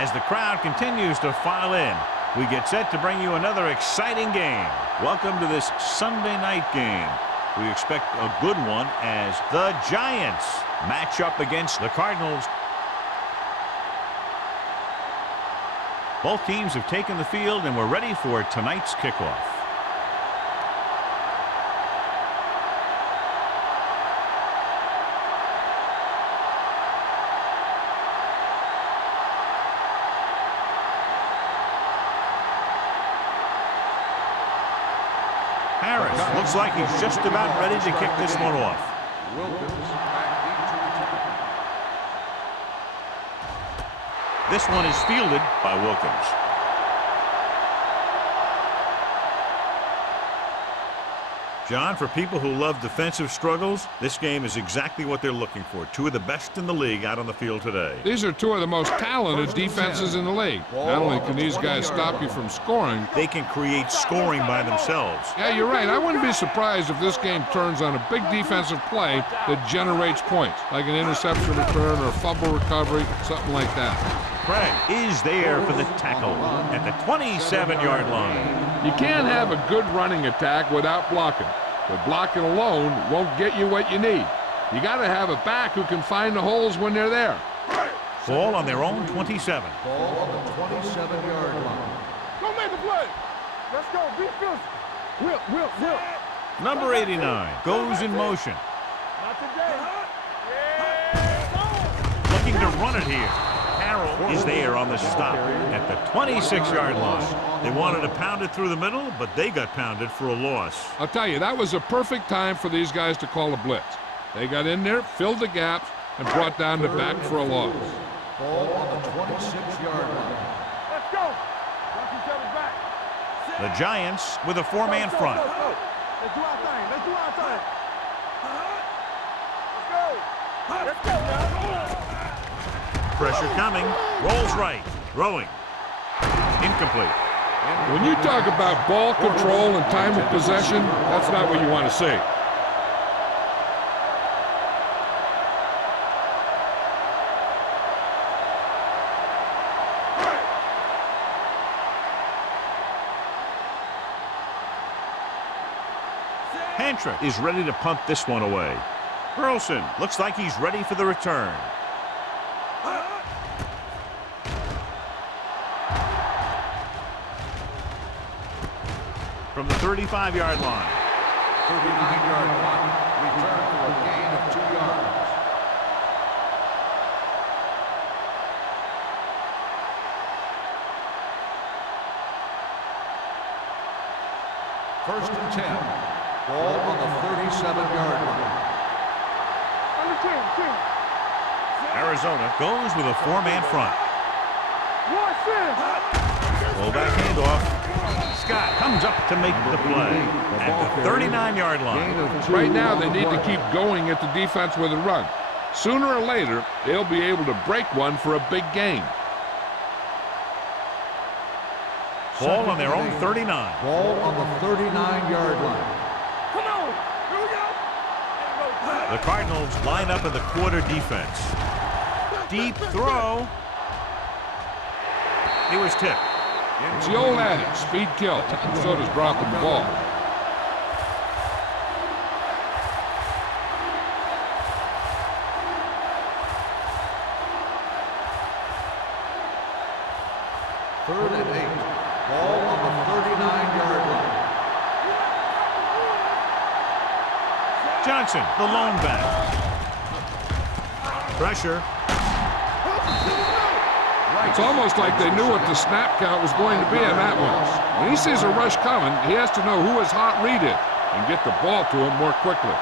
As the crowd continues to file in, we get set to bring you another exciting game. Welcome to this Sunday night game. We expect a good one as the Giants match up against the Cardinals. Both teams have taken the field and we're ready for tonight's kickoff. Harris looks like he's just about ready to kick this one off. This one is fielded by Wilkins. John, for people who love defensive struggles, this game is exactly what they're looking for. Two of the best in the league out on the field today. These are two of the most talented defenses in the league. Not only can these guys stop you from scoring, they can create scoring by themselves. Yeah, you're right. I wouldn't be surprised if this game turns on a big defensive play that generates points, like an interception return or a fumble recovery, something like that. Craig is there for the tackle at the 27-yard line. You can't have a good running attack without blocking, but blocking alone won't get you what you need. You got to have a back who can find the holes when they're there. Ball on their own 27. Ball on the 27-yard line. Go make a play. Let's go. Be physical. Will. Number 89 goes in motion. Not today. Looking to run it here. Carroll is there on the stop at the 26-yard line. They wanted to pound it through the middle, but they got pounded for a loss. I'll tell you, that was a perfect time for these guys to call a blitz. They got in there, filled the gaps, and brought down the back for a loss. Ball on the 26-yard line. Let's go. Watch each other's back. The Giants with a four-man front. Let's do our thing. Let's do our thing. Let's go. Let's go. Pressure coming. Rolls right. Throwing. Incomplete. When you talk about ball control and time of possession, that's not what you want to see. Hantra is ready to punt this one away. Burleson looks like he's ready for the return. From the 35-yard line. 39-yard line. Return for a gain of 2 yards. First and 10. Ball on the 37-yard line. Arizona goes with a four-man front. Fullback handoff. Scott comes up to make the play at the 39-yard line. Right now, they need to keep going at the defense with a run. Sooner or later, they'll be able to break one for a big gain. Ball on their own 39. Ball on the 39-yard line. Come on. Here we go. The Cardinals line up in the quarter defense. Deep throw. It was tipped. It's the old adage, speed kills, and so does dropping the ball. Third and 8. Ball on the 39-yard line. Johnson, the lone back. Pressure. It's almost like they knew what the snap count was going to be on that one. When he sees a rush coming, he has to know who his hot read is and get the ball to him more quickly.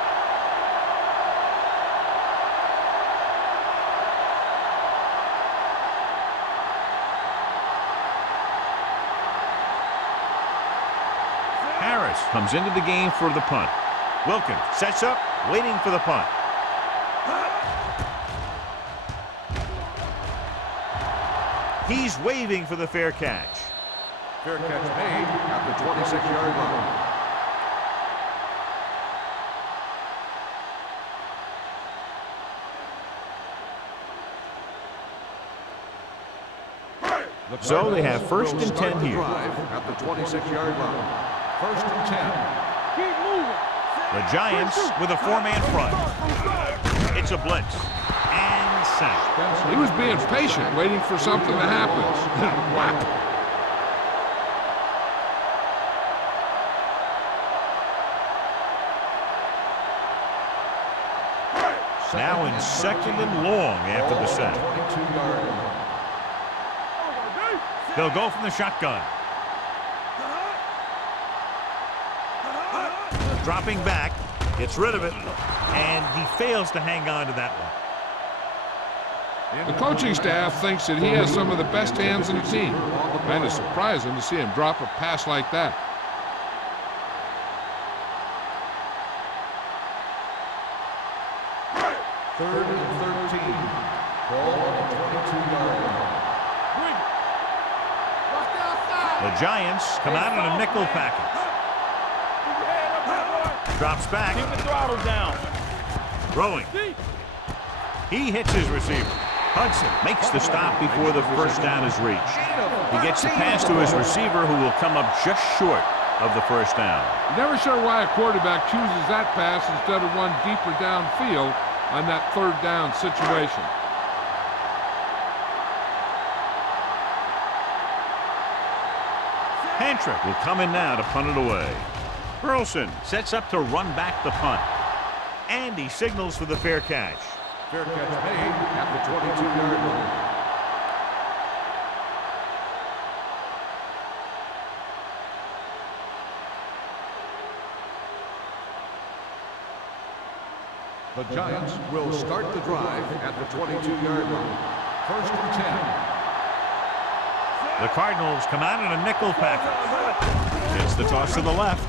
Harris comes into the game for the punt. Wilkins sets up, waiting for the punt. He's waving for the fair catch. Fair catch made at the 26-yard line. So they have first and 10 here. At the 26-yard line. First and 10. Keep moving. The Giants with a four-man front. It's a blitz. And sack. He was being patient, waiting for something to happen. Whap. Now in second and long after the sack. 22-yard line. They'll go from the shotgun. Dropping back, gets rid of it, and he fails to hang on to that one. The coaching staff thinks that he has some of the best hands in the team. And it's surprising to see him drop a pass like that. Third and 13. Ball on the 22-yard line. The Giants come out in a nickel package. Drops back. Keep the throttle down. Throwing. He hits his receiver. Hudson makes the stop before the first down is reached. He gets the pass to his receiver, who will come up just short of the first down. Never sure why a quarterback chooses that pass instead of one deeper downfield on that third down situation. Pantrick will come in now to punt it away. Burleson sets up to run back the punt. And he signals for the fair catch. Fair catch made at the 22-yard line. The Giants will start the drive at the 22-yard line. First and 10. The Cardinals come out in a nickel package. Gets the toss to the left.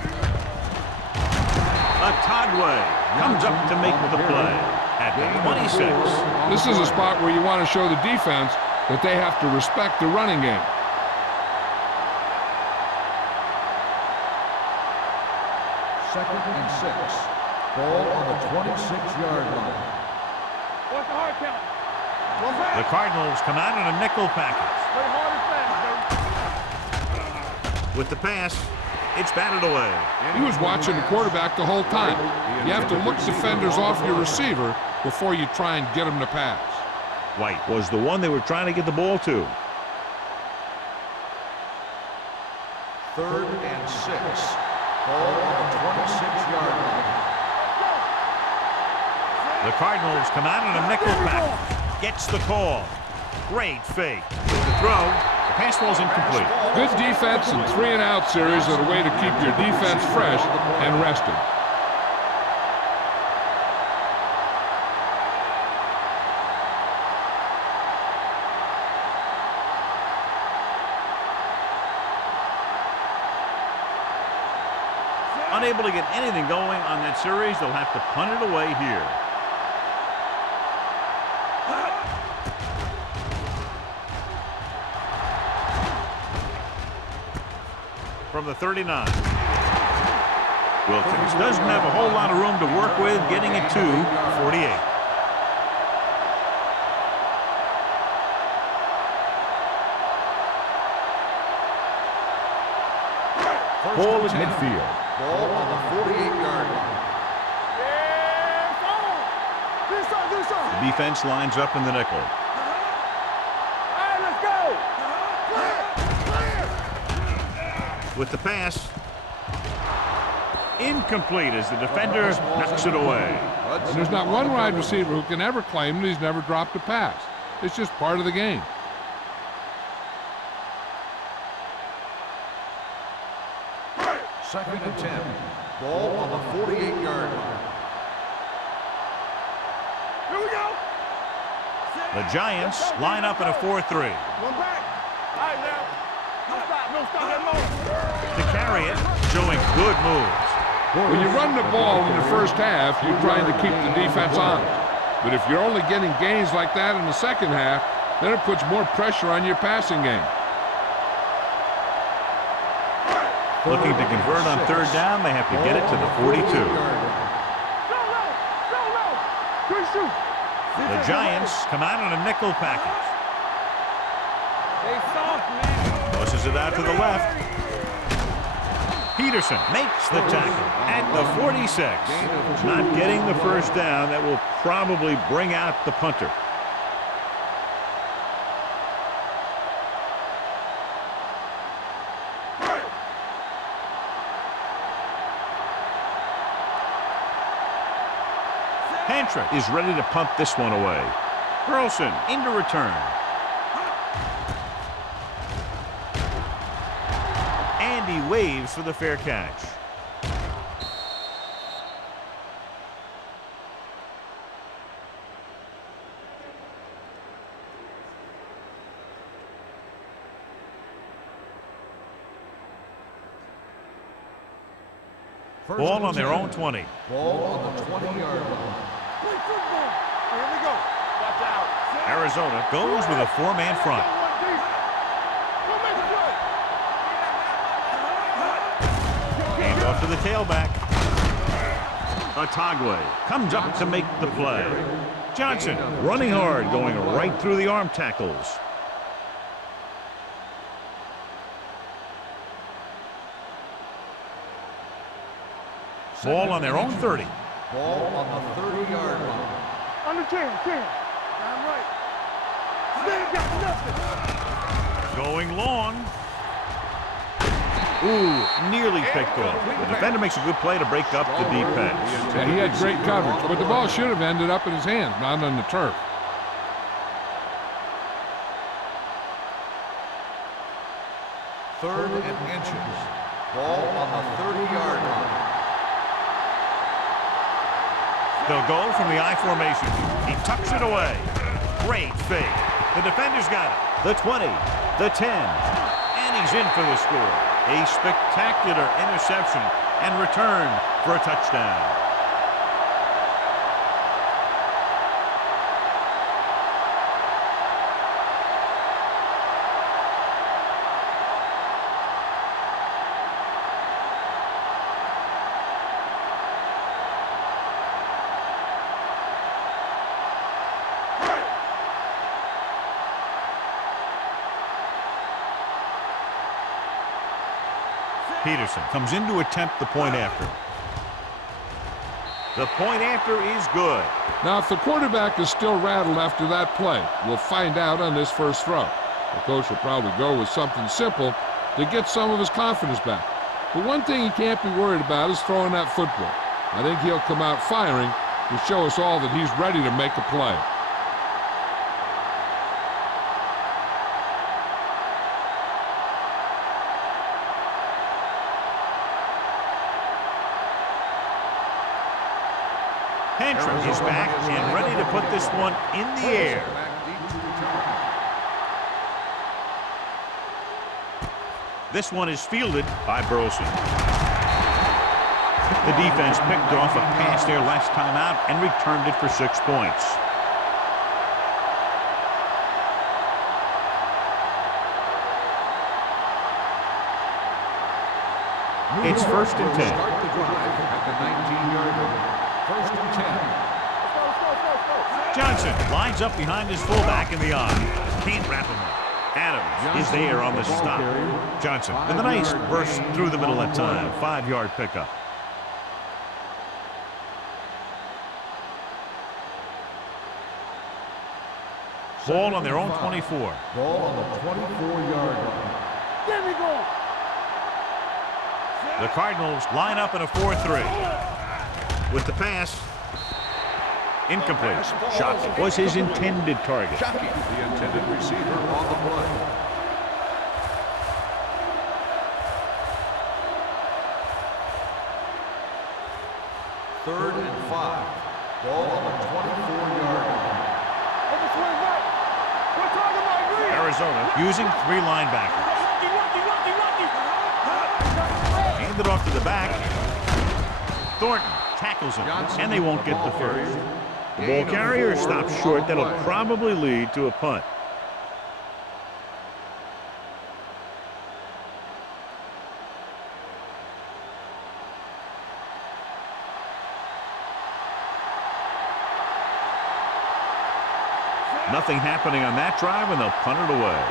Todway comes up to make the play at the 26. This is a spot where you want to show the defense that they have to respect the running game. Second and 6. Ball on the 26-yard line. What's the hard count? The Cardinals come out in a nickel package. Play hard and fast, baby. With the pass, it's batted away. He was watching the quarterback the whole time. You have to look defenders off your receiver before you try and get them to pass. White was the one they were trying to get the ball to. Third and 6. Ball on the 26-yard line. The Cardinals come out in a nickel package. Gets the call. Great fake. With the throw, the pass falls incomplete. Good defense and 3-and-out series are the way to keep your defense fresh and rested. Unable to get anything going on that series, they'll have to punt it away here. From the 39. Wilkins doesn't have a whole lot of room to work with, getting it to 48. Ball at midfield. Ball on the 48-yard line. The defense lines up in the nickel. All right, let's go. With the pass, incomplete as the defender knocks it away. And there's not one wide receiver who can ever claim that he's never dropped a pass. It's just part of the game. Second and 10. Ball on the 48-yard line. Here we go. The Giants line up in a 4-3. One back. All right, now. No stop that motion. To carry it, showing good moves. When you run the ball in the first half, you're trying to keep the defense on. But if you're only getting gains like that in the second half, then it puts more pressure on your passing game. Looking to convert on third down, they have to get it to the 42. Good shoot. The Giants come out in a nickel package. They soft it out to the left. Peterson makes the tackle at the 46. Not getting the first down. That will probably bring out the punter. Pantra is ready to punt this one away. Burleson into return. And he waves for the fair catch. Ball on their own 20. Ball on the 20-yard line. Play football. Here we go. Watch out. Arizona goes with a four-man front. Hand off to the tailback. Otagwe comes up to make the play. Johnson running hard, going right through the arm tackles. Ball on their own 30. Ball on the 30-yard line. Under 10. I'm right. They got nothing. Going long. Ooh, nearly picked off. The defender makes a good play to break up the defense. Yeah, he had great coverage, but the ball should have ended up in his hands, not on the turf. Third and inches. Ball on the 30-yard line. They'll go from the I formation. He tucks it away. Great fake. The defender's got it. The 20, the 10, and he's in for the score. A spectacular interception and return for a touchdown. Peterson comes in to attempt the point after. The point after is good. Now, if the quarterback is still rattled after that play, we'll find out on this first throw. The coach will probably go with something simple to get some of his confidence back. But one thing he can't be worried about is throwing that football. I think he'll come out firing to show us all that he's ready to make a play. Pantra is back and ready to put this one in the air. This one is fielded by Burleson. The defense picked off a pass there last time out and returned it for 6 points. It's 1st and 10. Start the drive at the 19-yard line. 1st and 10. Johnson lines up behind his fullback in the eye. Can't wrap him up. Adams is there on the stop. Johnson with a nice burst through the middle that time. 5-yard pickup. Ball on their own 24. Ball on the 24-yard line. There we go. The Cardinals line up in a 4-3. With the pass, incomplete. Shockey was his intended target. Shockey, the intended receiver on the play. Third and 5. Ball on the 24-yard line. Arizona using 3 linebackers. Handed off to the back. Thornton tackles him, and they won't get the first. The ball carrier stops short. That'll probably lead to a punt. Nothing happening on that drive, and they'll punt it away.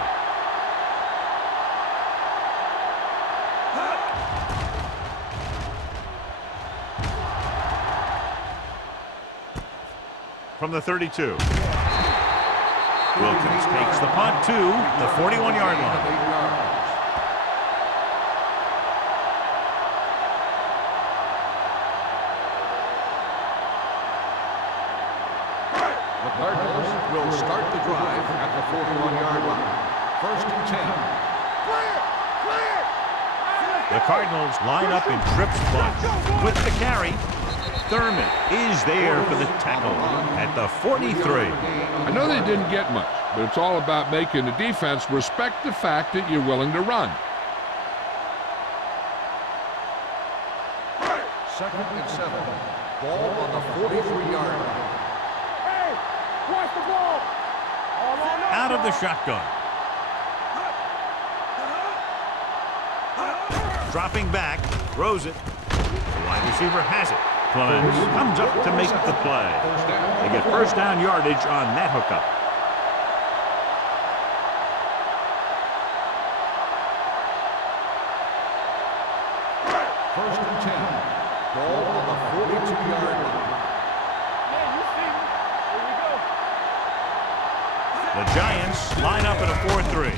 from the 32. Wilkins takes the punt to the 41-yard line. The Cardinals will start the drive at the 41-yard line. 1st and 10. Clear! Clear! The Cardinals line up in trips bunch with the carry. Thurman is there for the tackle at the 43. I know they didn't get much, but it's all about making the defense respect the fact that you're willing to run. 2nd and 7. Ball on the 43-yard line. Hey! Watch the ball! All on us, Out of the y'all. shotgun. Dropping back, throws it. The wide receiver has it. Clemens comes up to make the play. They get first down yardage on that hookup. First and 10. Ball on the 42-yard line. Yeah, you see me. Here we go. The Giants line up at a 4-3.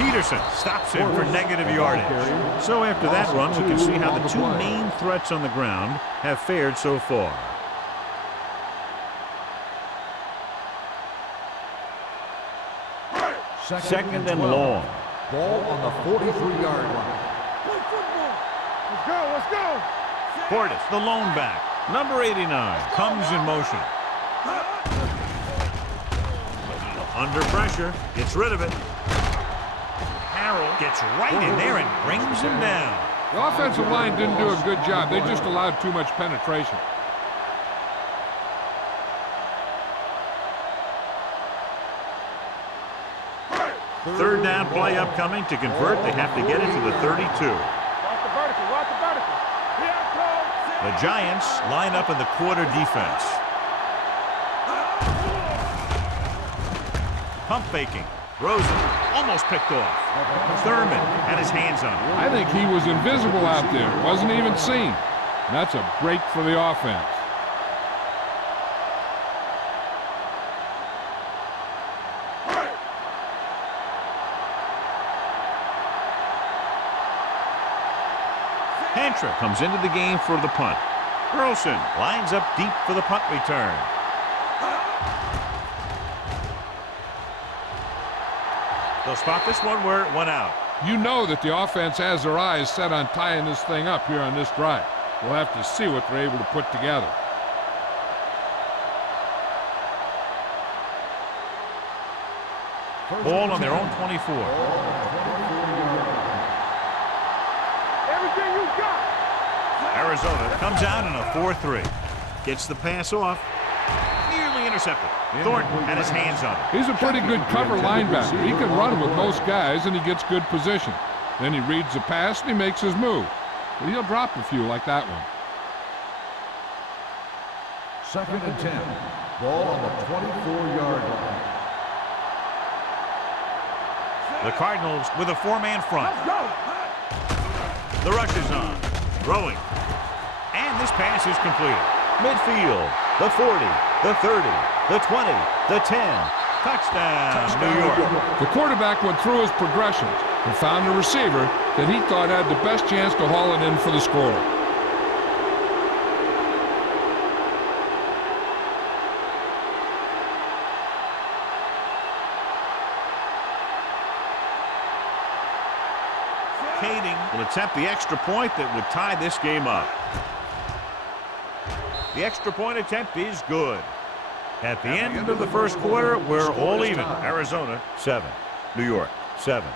Peterson stops him for negative yardage. So after that run, we can see how the two main threats on the ground have fared so far. Second and long. Ball on the 43-yard line. Play football. Let's go, let's go. Portis, the lone back, number 89, comes in motion. Under pressure, gets rid of it. Harrell gets right in there and brings him down. The offensive line didn't do a good job. They just allowed too much penetration. Third down play upcoming. To convert, they have to get it to the 32. Watch the vertical, watch the vertical. Here I come. The Giants line up in the quarter defense. Pump faking. Rosen almost picked off. Thurman had his hands on it. I think he was invisible out there. Wasn't even seen. And that's a break for the offense. Hantra comes into the game for the punt. Burleson lines up deep for the punt return. They'll spot this one where it went out. You know that the offense has their eyes set on tying this thing up here on this drive. We'll have to see what they're able to put together. Ball on their own 24. Everything you got. Arizona comes out in a 4-3. Gets the pass off. Nearly intercepted. Thornton had his hands on it. He's a pretty good cover linebacker. He can run with most guys, and he gets good position. Then he reads the pass, and he makes his move. But he'll drop a few like that one. 2nd and 10. Ball on the 24-yard line. The Cardinals with a four-man front. Let's go. The rush is on. Throwing. And this pass is completed. Midfield. The 40. The 30. The 20. The 10. Touchdown, New York. The quarterback went through his progressions and found a receiver that he thought had the best chance to haul it in for the score. Kading will attempt the extra point that would tie this game up. The extra point attempt is good. At the end of the first quarter, we're all even. Arizona, 7. New York, 7.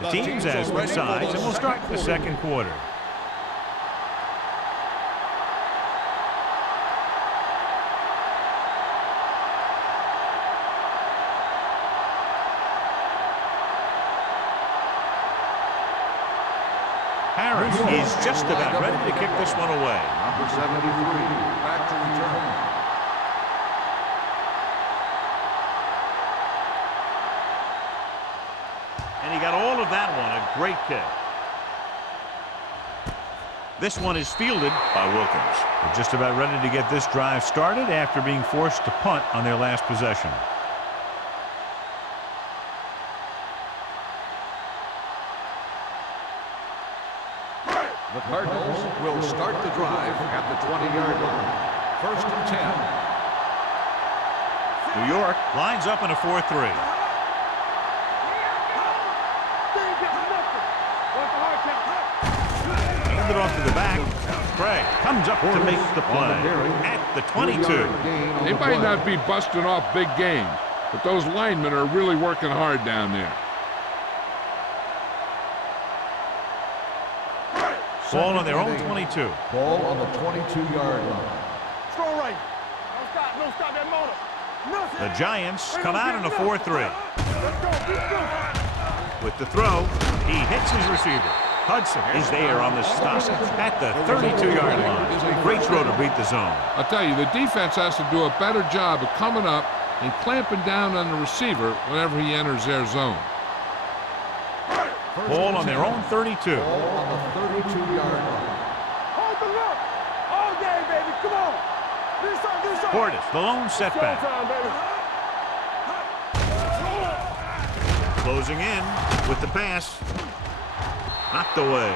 The teams as good sides, and we'll start the second quarter. Harris is just about ready to kick this one away. Number 73, back to return. And he got all of that one, a great kick. This one is fielded by Wilkins. They're just about ready to get this drive started after being forced to punt on their last possession. The Cardinals will start the drive at the 20-yard line. First and 10. New York lines up in a 4-3. Hand it off to the back. Craig comes up to make the play at the 22. They might not be busting off big games, but those linemen are really working hard down there. Ball on their own 22. Ball on the 22-yard line. Throw right. No stop that motor. Nothing. The Giants come out in a 4-3. Let's go. Be good. With the throw, he hits his receiver. Hudson is there on the stop at the 32-yard line. Great throw to beat the zone. I'll tell you, the defense has to do a better job of coming up and clamping down on the receiver whenever he enters their zone. Ball on their own 32. Ball on the 32-yard line. Hold the look. All day, baby. Come on. This up. Portis, the lone setback. Showtime, baby. Closing in with the pass. Knocked away.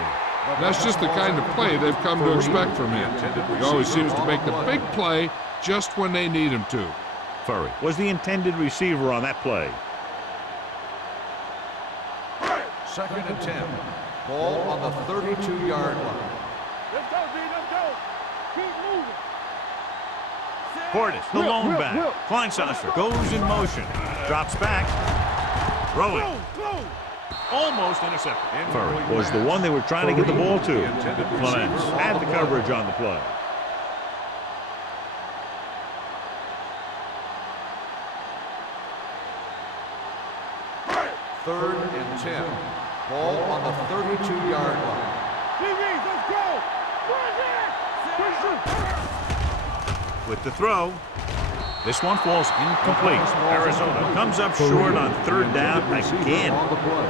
That's just the kind of play they've come to expect from him. He always seems to make the big play just when they need him to. Furry was the intended receiver on that play. Second and 10. Ball on the 32-yard line. Let's go, B. Let's go. Keep moving. Portis, the lone back. Kleinsasser goes in motion. Drops back. Throwing. Almost intercepted. Furry was the one they were trying to get the ball to. Clements had the coverage on the play. Third and 10. Ball on the 32-yard line. DBs, let's go. With the throw, this one falls incomplete. Arizona comes up short on third down again. On the play.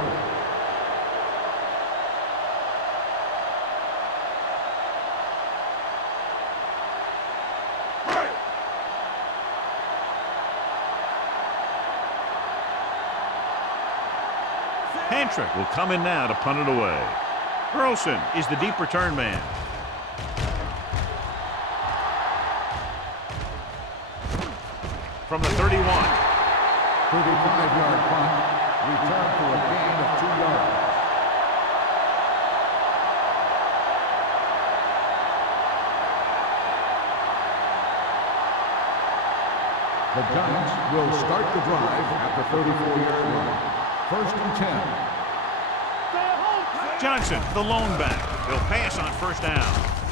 Pantrick will come in now to punt it away. Burleson is the deep return man. From the 31. 35-yard punt. Return for a gain of 2 yards. The Giants will start the drive at the 34-yard line. First and 10. Johnson, the lone back. He'll pass on first down.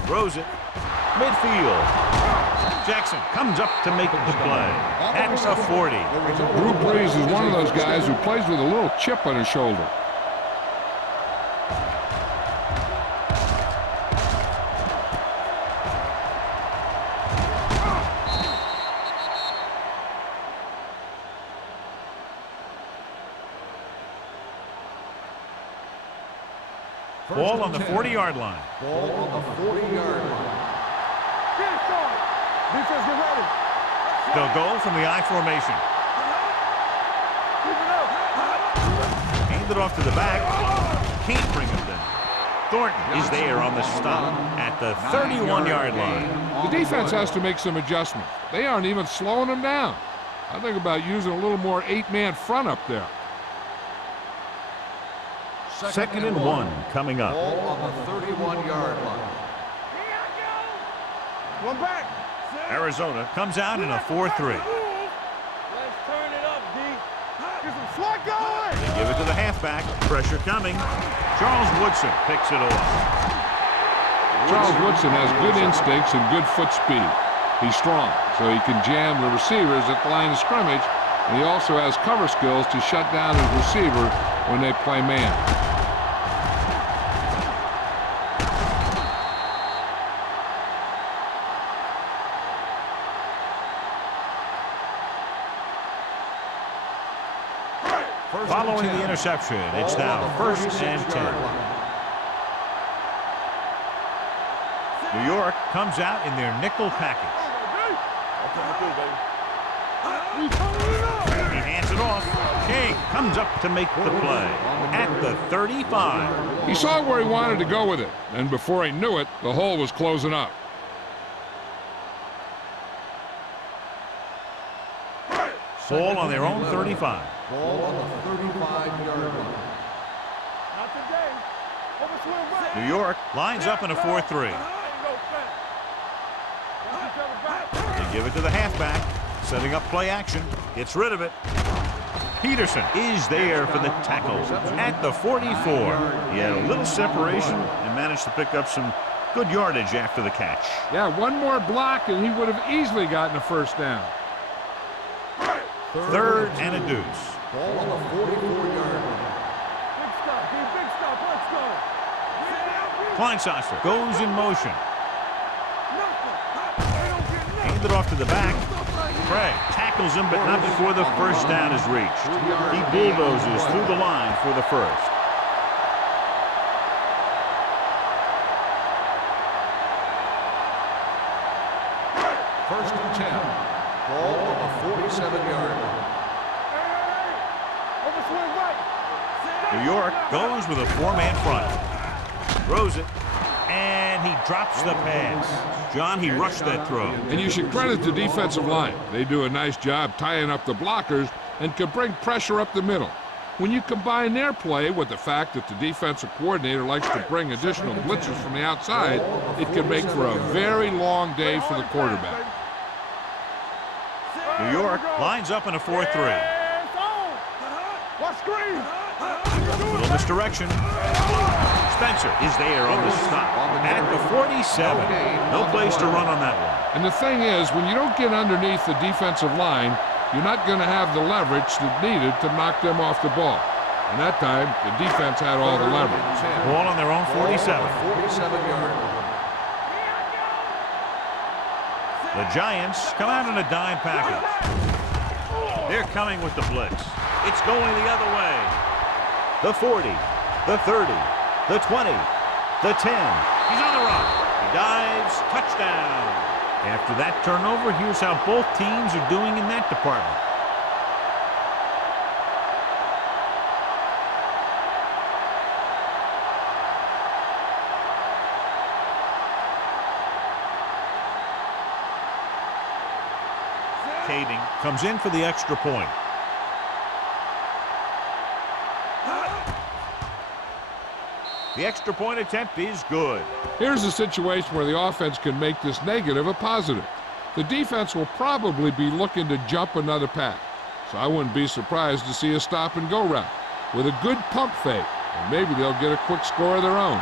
Throws it. Midfield. Jackson comes up to make the play. At the 40. Drew Brees is one of those guys who plays with a little chip on his shoulder. Ball on the 40-yard line. Ball on the 40-yard line. Get it started. Defense, get ready. They'll go from the I formation. Keep it up. Hand it off to the back. Can't bring him down. Thornton is there on the stop at the 31-yard line. The defense has to make some adjustments. They aren't even slowing them down. I think about using a little more 8-man front up there. Second and 1 coming up. Ball on the 31-yard line. One back. Arizona comes out in a 4-3. Let's turn it up, D. Get some slot going. They give it to the halfback. Pressure coming. Charles Woodson picks it off. Charles Woodson has good instincts and good foot speed. He's strong, so he can jam the receivers at the line of scrimmage, and he also has cover skills to shut down his receiver when they play man. Following the interception, it's now first and 10. New York comes out in their nickel package. He hands it off. King comes up to make the play at the 35. He saw where he wanted to go with it, and before he knew it, the hole was closing up. Ball on their own 35. Ball on the 35-yard line. New York lines up in a 4-3. They give it to the halfback, setting up play action. Gets rid of it. Peterson is there for the tackle at the 44. He had a little separation and managed to pick up some good yardage after the catch. Yeah, one more block and he would have easily gotten a first down. Third and a deuce. Ball on the 44-yard line. Kleinsasser goes in motion. Handed off to the back. Craig tackles him, but not before the first down is reached. He bulldozes through the line for the first. First and 10. Ball on the 47-yard line. New York goes with a four-man front. Throws it, and he drops the pass. John, he rushed that throw. And you should credit the defensive line. They do a nice job tying up the blockers and can bring pressure up the middle. When you combine their play with the fact that the defensive coordinator likes to bring additional blitzers from the outside, it can make for a very long day for the quarterback. New York lines up in a 4-3. Little misdirection. Spencer is there on the stop at the 47. No place to run on that one. And the thing is, when you don't get underneath the defensive line, you're not going to have the leverage that's needed to knock them off the ball. And that time, the defense had all the leverage. Ball on their own 47. 47-yard line. The Giants come out in a dime package. They're coming with the blitz. It's going the other way. The 40, the 30, the 20, the 10. He's on the run. He dives, touchdown. After that turnover, here's how both teams are doing in that department. Kading comes in for the extra point. The extra point attempt is good. Here's a situation where the offense can make this negative a positive. The defense will probably be looking to jump another pack, so I wouldn't be surprised to see a stop-and-go route with a good pump fake, and maybe they'll get a quick score of their own.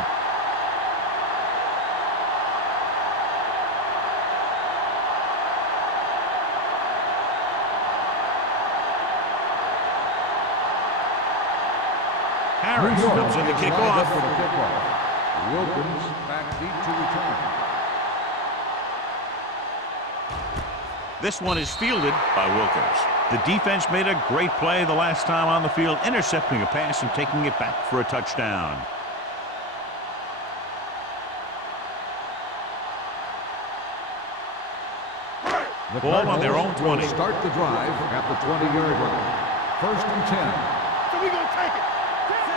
Harris comes in to kick off. Wilkins back deep to return. This one is fielded by Wilkins. The defense made a great play the last time on the field, intercepting a pass and taking it back for a touchdown. The Ball on their own 20. Start the drive at the 20-yard line. First and 10. So we gonna take it.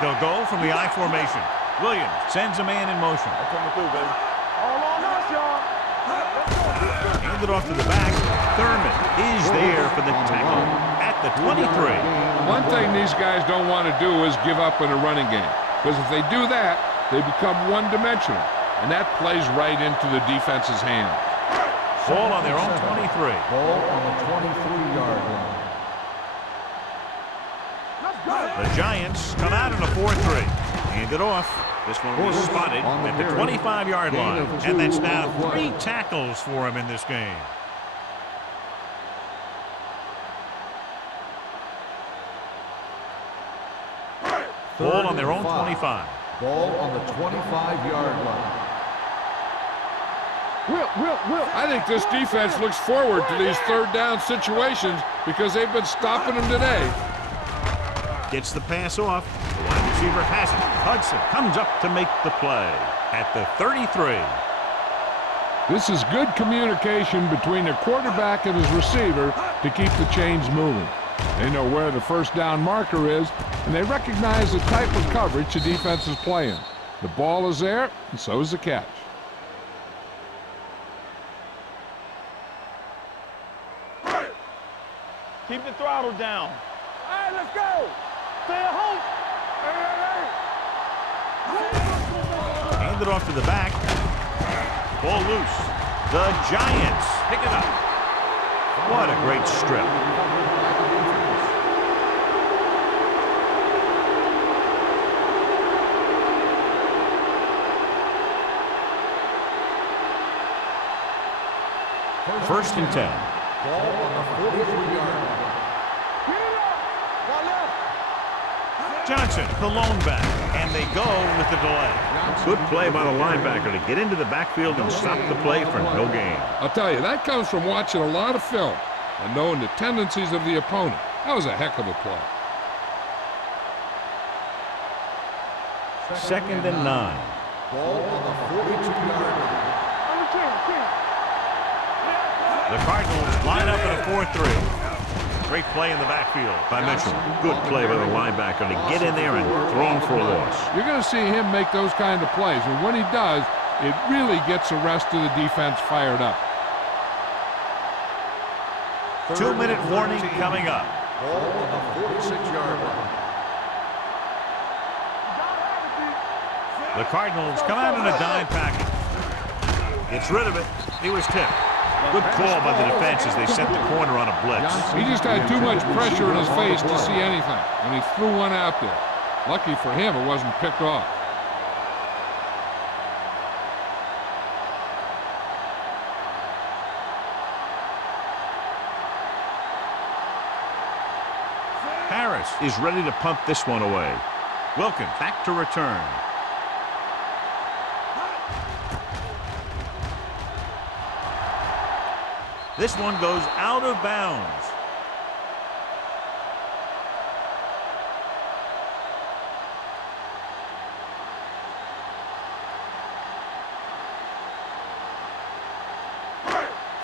They'll go from the I formation. Williams sends a man in motion. All on us, y'all. Handed off to the back. Thurman is there for the tackle at the 23. One thing these guys don't want to do is give up in a running game, because if they do that, they become one-dimensional, and that plays right into the defense's hand. Ball on their own 23. Ball on the 23-yard line. The Giants come out in a 4-3. Handed off. This one was spotted at the 25-yard line. And that's now 3 tackles for him in this game. Ball on their own 25. Ball on the 25-yard line. Will. I think this defense looks forward to these third down situations because they've been stopping them today. Gets the pass off. The wide receiver has it. Hudson comes up to make the play at the 33. This is good communication between the quarterback and his receiver to keep the chains moving. They know where the first down marker is, and they recognize the type of coverage the defense is playing. The ball is there, and so is the catch. Keep the throttle down. All right, let's go. Stay at home. Hand it off to the back. Ball loose. The Giants pick it up. What a great strip. First and 10. Ball on the 43-yard line. Johnson, the lone back, and they go with the delay. Good play by the linebacker to get into the backfield and stop the play for no gain. I'll tell you, that comes from watching a lot of film and knowing the tendencies of the opponent. That was a heck of a play. Second and 9. Ball on the 42-yard line. The Cardinals line up in a 4-3. Great play in the backfield by Mitchell. Good play by the linebacker to get in there and throw him for a loss. You're going to see him make those kind of plays, and when he does, it really gets the rest of the defense fired up. 2-minute warning coming up. Ball on the 46-yard line. The Cardinals come out in a dime package. Gets rid of it. He was tipped. Good call by the defense as they sent the corner on a blitz. He just had too much pressure in his face to see anything, and he threw one out there. Lucky for him, it wasn't picked off. Harris is ready to punt this one away. Wilkins back to return. This one goes out of bounds.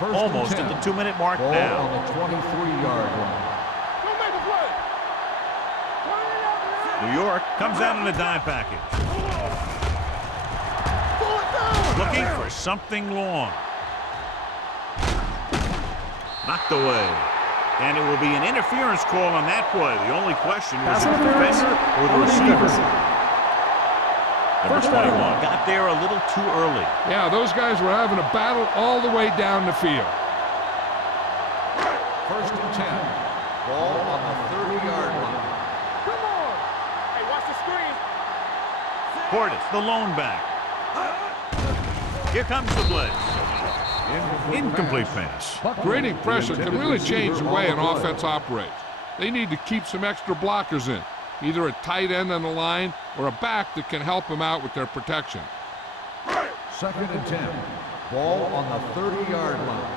Almost at the 2-minute mark Ball now. on the 23-yard line. New York comes out in a dime package. Looking for something long. Knocked away. And it will be an interference call on that play. The only question was the defender or the receiver. Number 21 got there a little too early. Yeah, those guys were having a battle all the way down the field. First and 10. Ball on the 30-yard line. Come on. Hey, watch the screen. Portis, the lone back. Here comes the blitz. Incomplete pass. Creating pressure can really change the way an offense operates. They need to keep some extra blockers in, either a tight end on the line or a back that can help them out with their protection. Second and 10. Ball on the 30-yard line.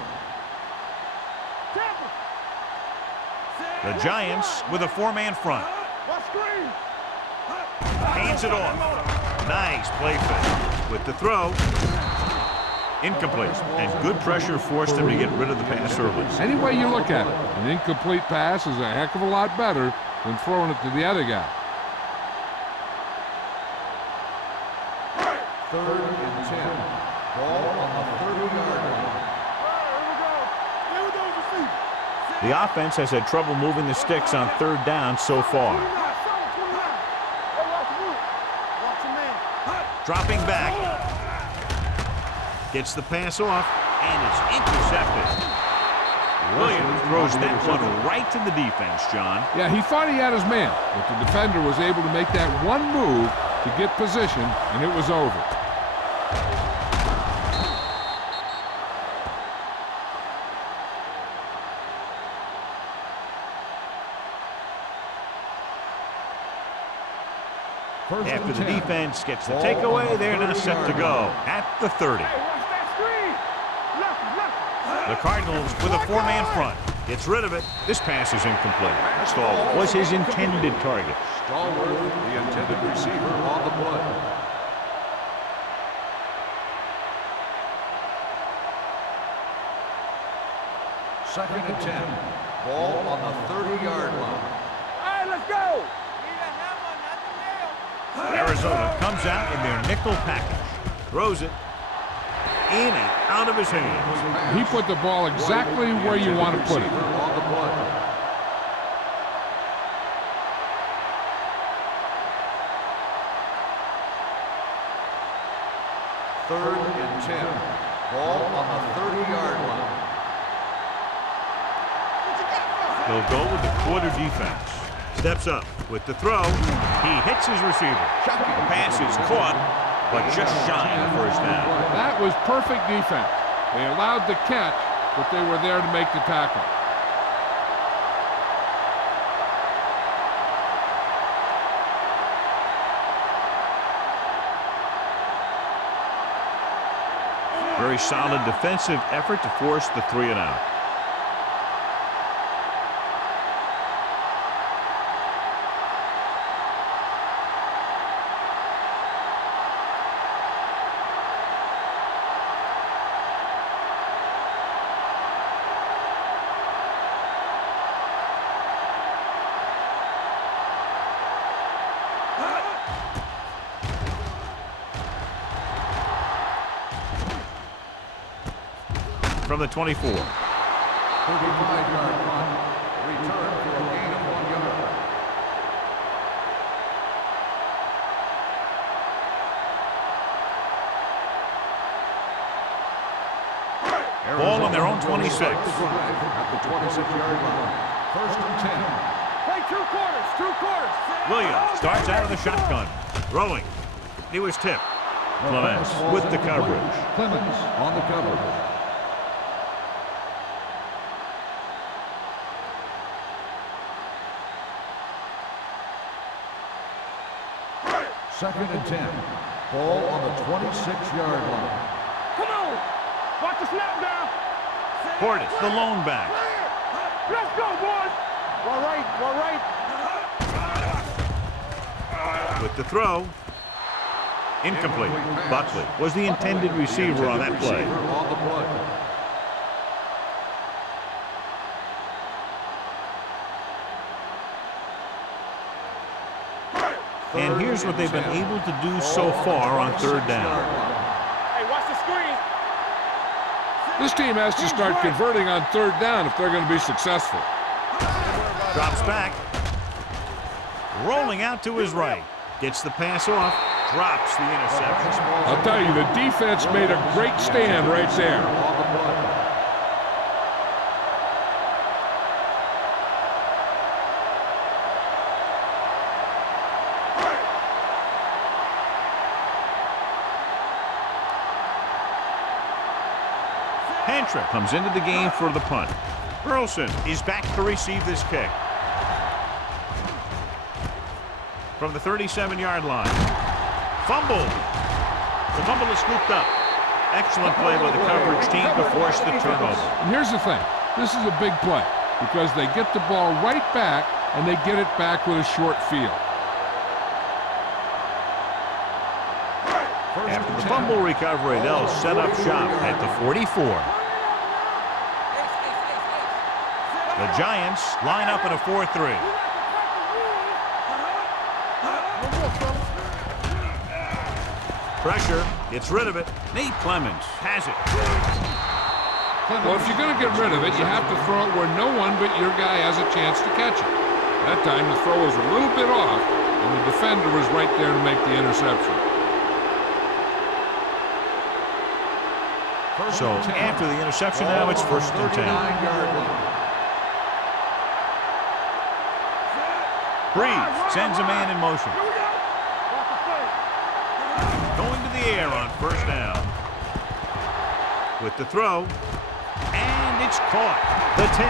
The Giants with a 4-man front. Watch screen. Hands it off. Nice play fake. With the throw. Incomplete. And good pressure forced him to get rid of the pass early. Any way you look at it, an incomplete pass is a heck of a lot better than throwing it to the other guy. Third and 10. Ball on the 30-yard line. The offense has had trouble moving the sticks on third down so far. Dropping back. Gets the pass off, and it's intercepted. Williams throws that one right to the defense, John. Yeah, he thought he had his man, but the defender was able to make that one move to get position, and it was over. After the defense gets the takeaway, they're now set to go at the 30. The Cardinals with a 4-man front. Gets rid of it. This pass is incomplete. Stahl was his intended target. Stallworth, the intended receiver, on the play. Second and 10. Ball on the 30-yard line. All right, let's go. Arizona comes out in their nickel package. Throws it in and out of his hands. He put the ball exactly where you want to put it. On the play. Third and 10. Ball on the 30-yard line. They'll go with the quarter defense. Steps up with the throw. He hits his receiver. The pass is caught, but just shy of the first down. That was perfect defense. They allowed the catch, but they were there to make the tackle. Very solid defensive effort to force the 3 and out. From the 24. 35-yard punt. Return for a gain of 1 yard. Ball on their own 26. At the 26-yard line. First and 10. Play 2 quarters, 2 quarters. Williams starts out of the shotgun. Throwing. He was tipped. Clements with the coverage. Clements on the coverage. Second and 10. Ball on the 26-yard line. Come on. Watch the snap down. Portis, the lone back. Let's go, boys. All right, all right. With the throw. Incomplete. Buckley was the intended receiver on that play. On the play. And here's what they've been able to do so far on 3rd down. Hey, watch the screen. This team has to start converting on 3rd down if they're going to be successful. Drops back. Rolling out to his right. Gets the pass off. Drops the interception. I'll tell you, the defense made a great stand right there. On the play. Hantra comes into the game for the punt. Burleson is back to receive this kick. From the 37-yard line. Fumble. The fumble is scooped up. Excellent play by the coverage team to force the turnover. And here's the thing. This is a big play because they get the ball right back and they get it back with a short field. After the fumble recovery, they'll set up shop at the 44. The Giants line up in a 4-3. Pressure, gets rid of it. Nate Clements has it. Well, if you're going to get rid of it, you have to throw it where no one but your guy has a chance to catch it. That time the throw was a little bit off, and the defender was right there to make the interception. So after the interception now, it's 1st and 10. Breeze sends a man in motion. Going to the air on 1st down. With the throw. And it's caught. The 10.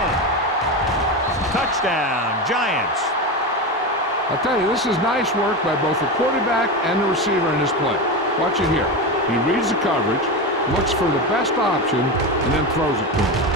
Touchdown, Giants. I'll tell you, this is nice work by both the quarterback and the receiver in this play. Watch it here. He reads the coverage, looks for the best option, and then throws it to him.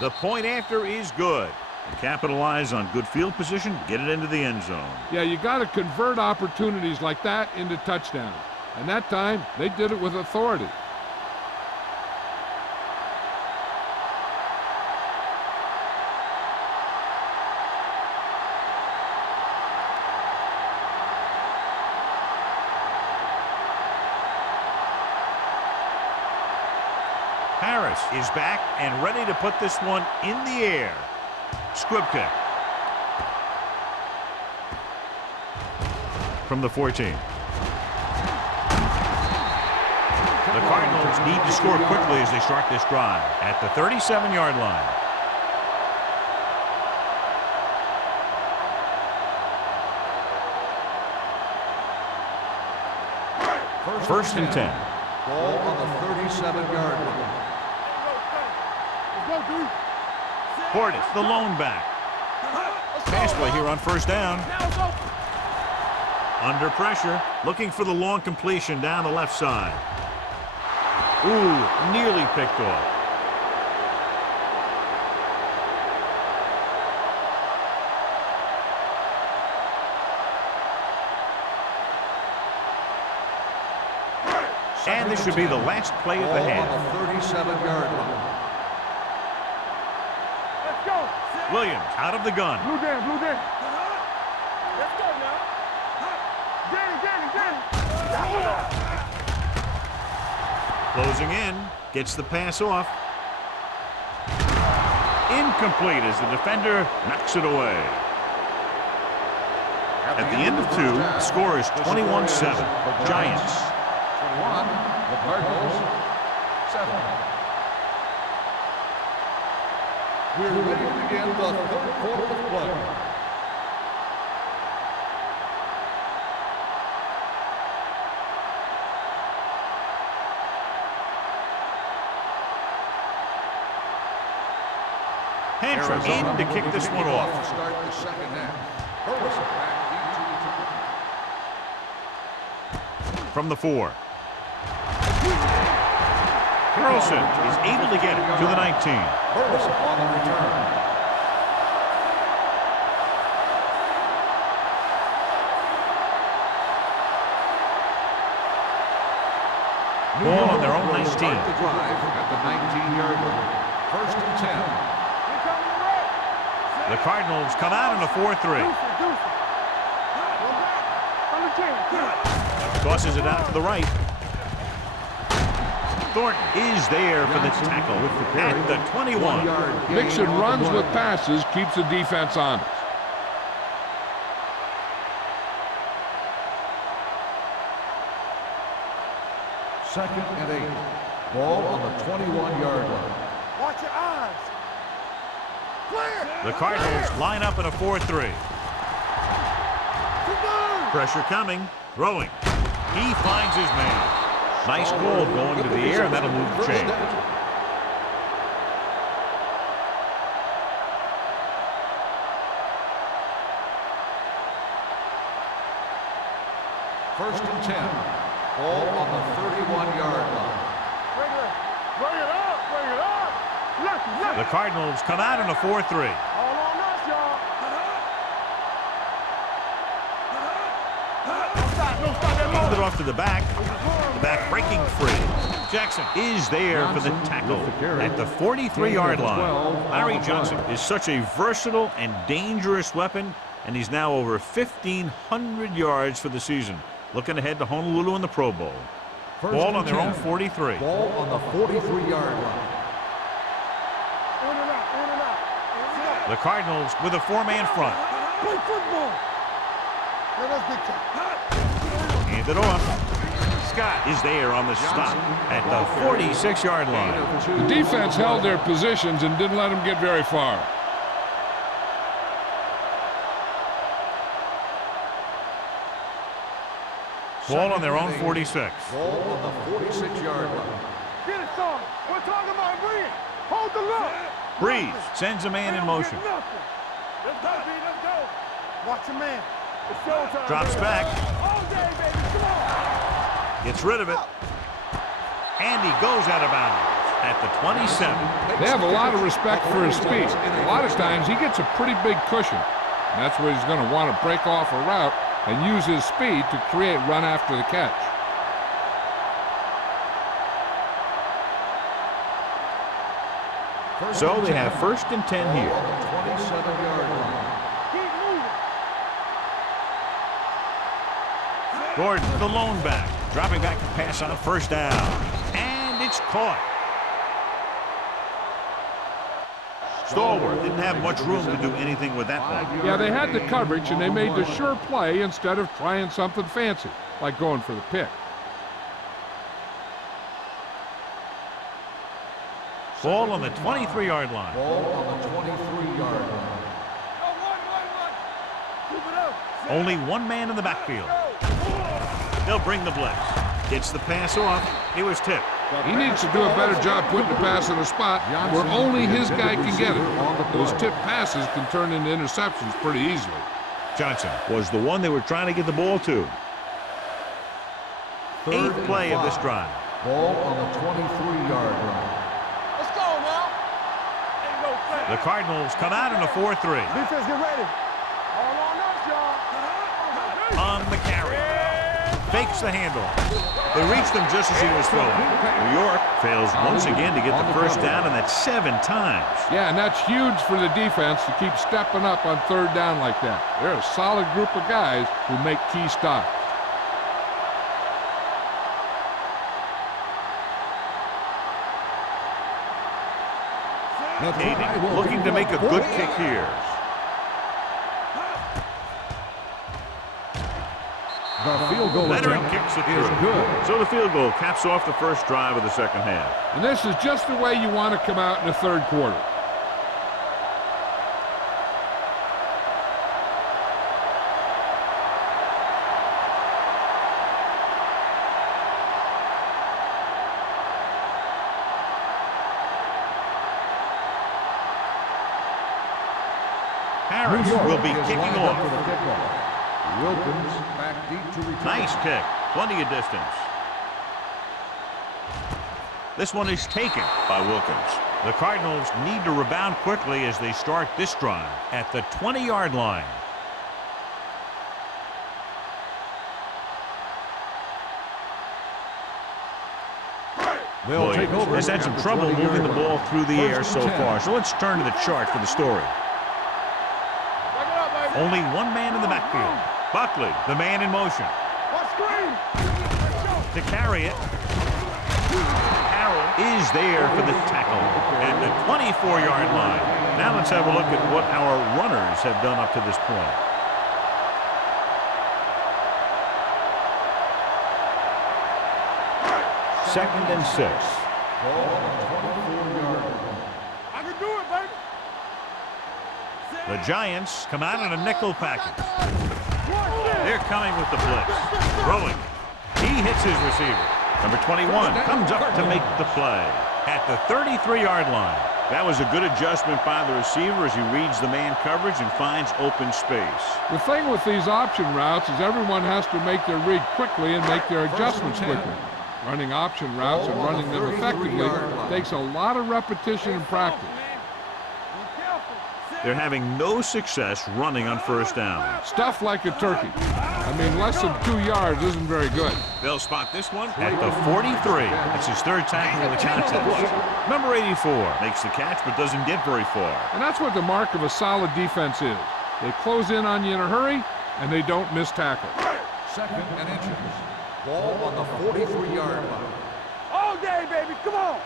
The point after is good. And capitalize on good field position, get it into the end zone. Yeah, you got to convert opportunities like that into touchdowns. And that time, they did it with authority. Harris is back and ready to put this one in the air. Squibka from the 14. The Cardinals need to score quickly as they start this drive at the 37-yard line. First and 10. Ball on the 37-yard line. Portis, the lone back. Pass play here on first down. Under pressure, looking for the long completion down the left side. Ooh, nearly picked off. And this should be the last play of the half. On the 37-yard line. Let's go. Williams out of the gun. Blue down, blue down. Let's go now. Danny. Closing in, gets the pass off. Incomplete as the defender knocks it away. At the end of 2, the score is 21-7. Giants. 21, the Cardinals, 7. We're ready to begin the third quarter of play. Hantrum in to kick this one off. To start the second half. Burleson back into From the 4. Carlson is able to get it to the 19. Burleson on the return. Ball on their own Will 19. start the drive at the 19-yard line. First and 10. The Cardinals come out in a 4-3. Tosses it out to the right. Thornton is there for the tackle at the 21. Mixing runs with passes keeps the defense honest. Second and 8. Ball on the 21-yard line. Watch your eyes. Clear. The Cardinals line up in a 4-3. Pressure coming. Throwing. He finds his man. Nice goal going to the air, and that'll move the chain. First and 10. Ball on the 31-yard line. Bring it up. Look. The Cardinals come out in a 4-3. All on us, y'all. Hands it off to the back. The back breaking free. Jackson is there for the tackle at the 43-yard line. Larry Johnson is such a versatile and dangerous weapon, and he's now over 1,500 yards for the season. Looking ahead to Honolulu in the Pro Bowl. Ball on their own 43. Ball on the 43-yard line. In and out. The Cardinals with a 4-man front. Play football. Let us big time. Hand it off. Scott is there on the stop at the 46-yard line. The defense held their positions and didn't let them get very far. Ball on their own 46. Ball on the 46-yard line. Get it, son. We're talking about Breeze. Hold the look. Breeze sends a man in motion. Let's go, B. Let's go. Watch your man. It's showtime. Drops back. All day, baby. Come on. Gets rid of it. And he goes out of bounds. at the 27. They have a lot of respect for his speed. A lot of times he gets a pretty big cushion. And that's where he's going to want to break off a route and use his speed to create run after the catch. So they have 1st and 10 here. 27-yard line. Gordon, the lone back, dropping back to pass on 1st down. And it's caught. Stallworth didn't have much room to do anything with that one. Yeah, they had the coverage, and they made the sure play instead of trying something fancy, like going for the pick. Ball on the 23-yard line. Ball on the 23-yard line. Only one man in the backfield. They'll bring the blitz. Gets the pass off. He was tipped. He needs to do a better job putting the pass in a spot where only his guy can get it. Those tip passes can turn into interceptions pretty easily. Johnson was the one they were trying to get the ball to. 8th play of this drive. Ball on the 23-yard line. Let's go now. The Cardinals come out in a 4-3. Defense, get ready. All on us, y'all. On the carry. Fakes the handle. They reached him just as he was throwing. New York fails once again to get the 1st down, and that's 7 times. Yeah, and that's huge for the defense to keep stepping up on 3rd down like that. They're a solid group of guys who make key stops. Hayden looking to make a good kick here. The field goal Leonard attempt kicks it is through. good. So the field goal caps off the 1st drive of the 2nd half. And this is just the way you want to come out in the 3rd quarter. Harris will be kicking off. Wilkins back deep to return. Nice kick. Plenty of distance. This one is taken by Wilkins. The Cardinals need to rebound quickly as they start this drive at the 20-yard line. They'll take over. Has had some trouble moving the ball through the air so far, so let's turn to the chart for the story. Only one man in the backfield. Buckley, the man in motion. To carry it. Carroll is there for the tackle at the 24-yard line. Now let's have a look at what our runners have done up to this point. Second and 6. I can do it, baby. The Giants come out in a nickel package. They're coming with the blitz. Throwing. He hits his receiver. Number 21 comes up to make the play at the 33-yard line. That was a good adjustment by the receiver as he reads the man coverage and finds open space. The thing with these option routes is everyone has to make their read quickly and make their adjustments quickly. Running option routes and running them effectively takes a lot of repetition and practice. They're having no success running on 1st down. Stuff like a turkey. I mean, less than 2 yards isn't very good. They'll spot this one at the 43. That's his 3rd tackle of the contest. Number 84 makes the catch but doesn't get very far. And that's what the mark of a solid defense is. They close in on you in a hurry, and they don't miss tackle. 2nd and inches. Ball on the 43-yard line. All day, baby. Come on.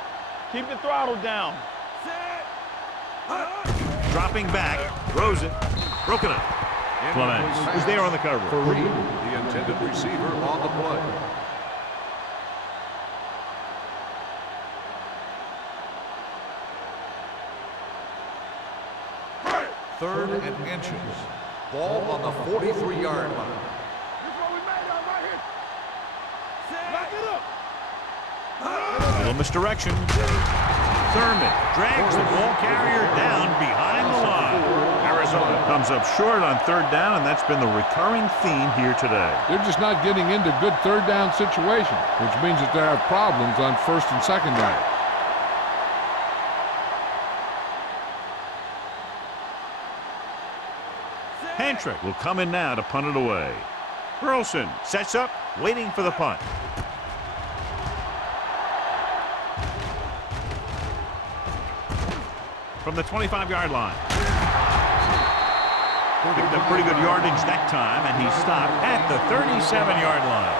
Keep the throttle down. Dropping back, throws it, broken up. Clements is there on the cover. Fareed, the intended receiver on the play. Third and inches. Ball on the 43-yard line. This what we made of right here. Back it up. Little misdirection. Thurman drags the ball carrier down behind the line. Arizona comes up short on 3rd down, and that's been the recurring theme here today. They're just not getting into good 3rd down situations, which means that they have problems on 1st and 2nd down. Pantrick will come in now to punt it away. Burleson sets up, waiting for the punt. From the 25-yard line. Picked up pretty good yardage that time, and he stopped at the 37-yard line.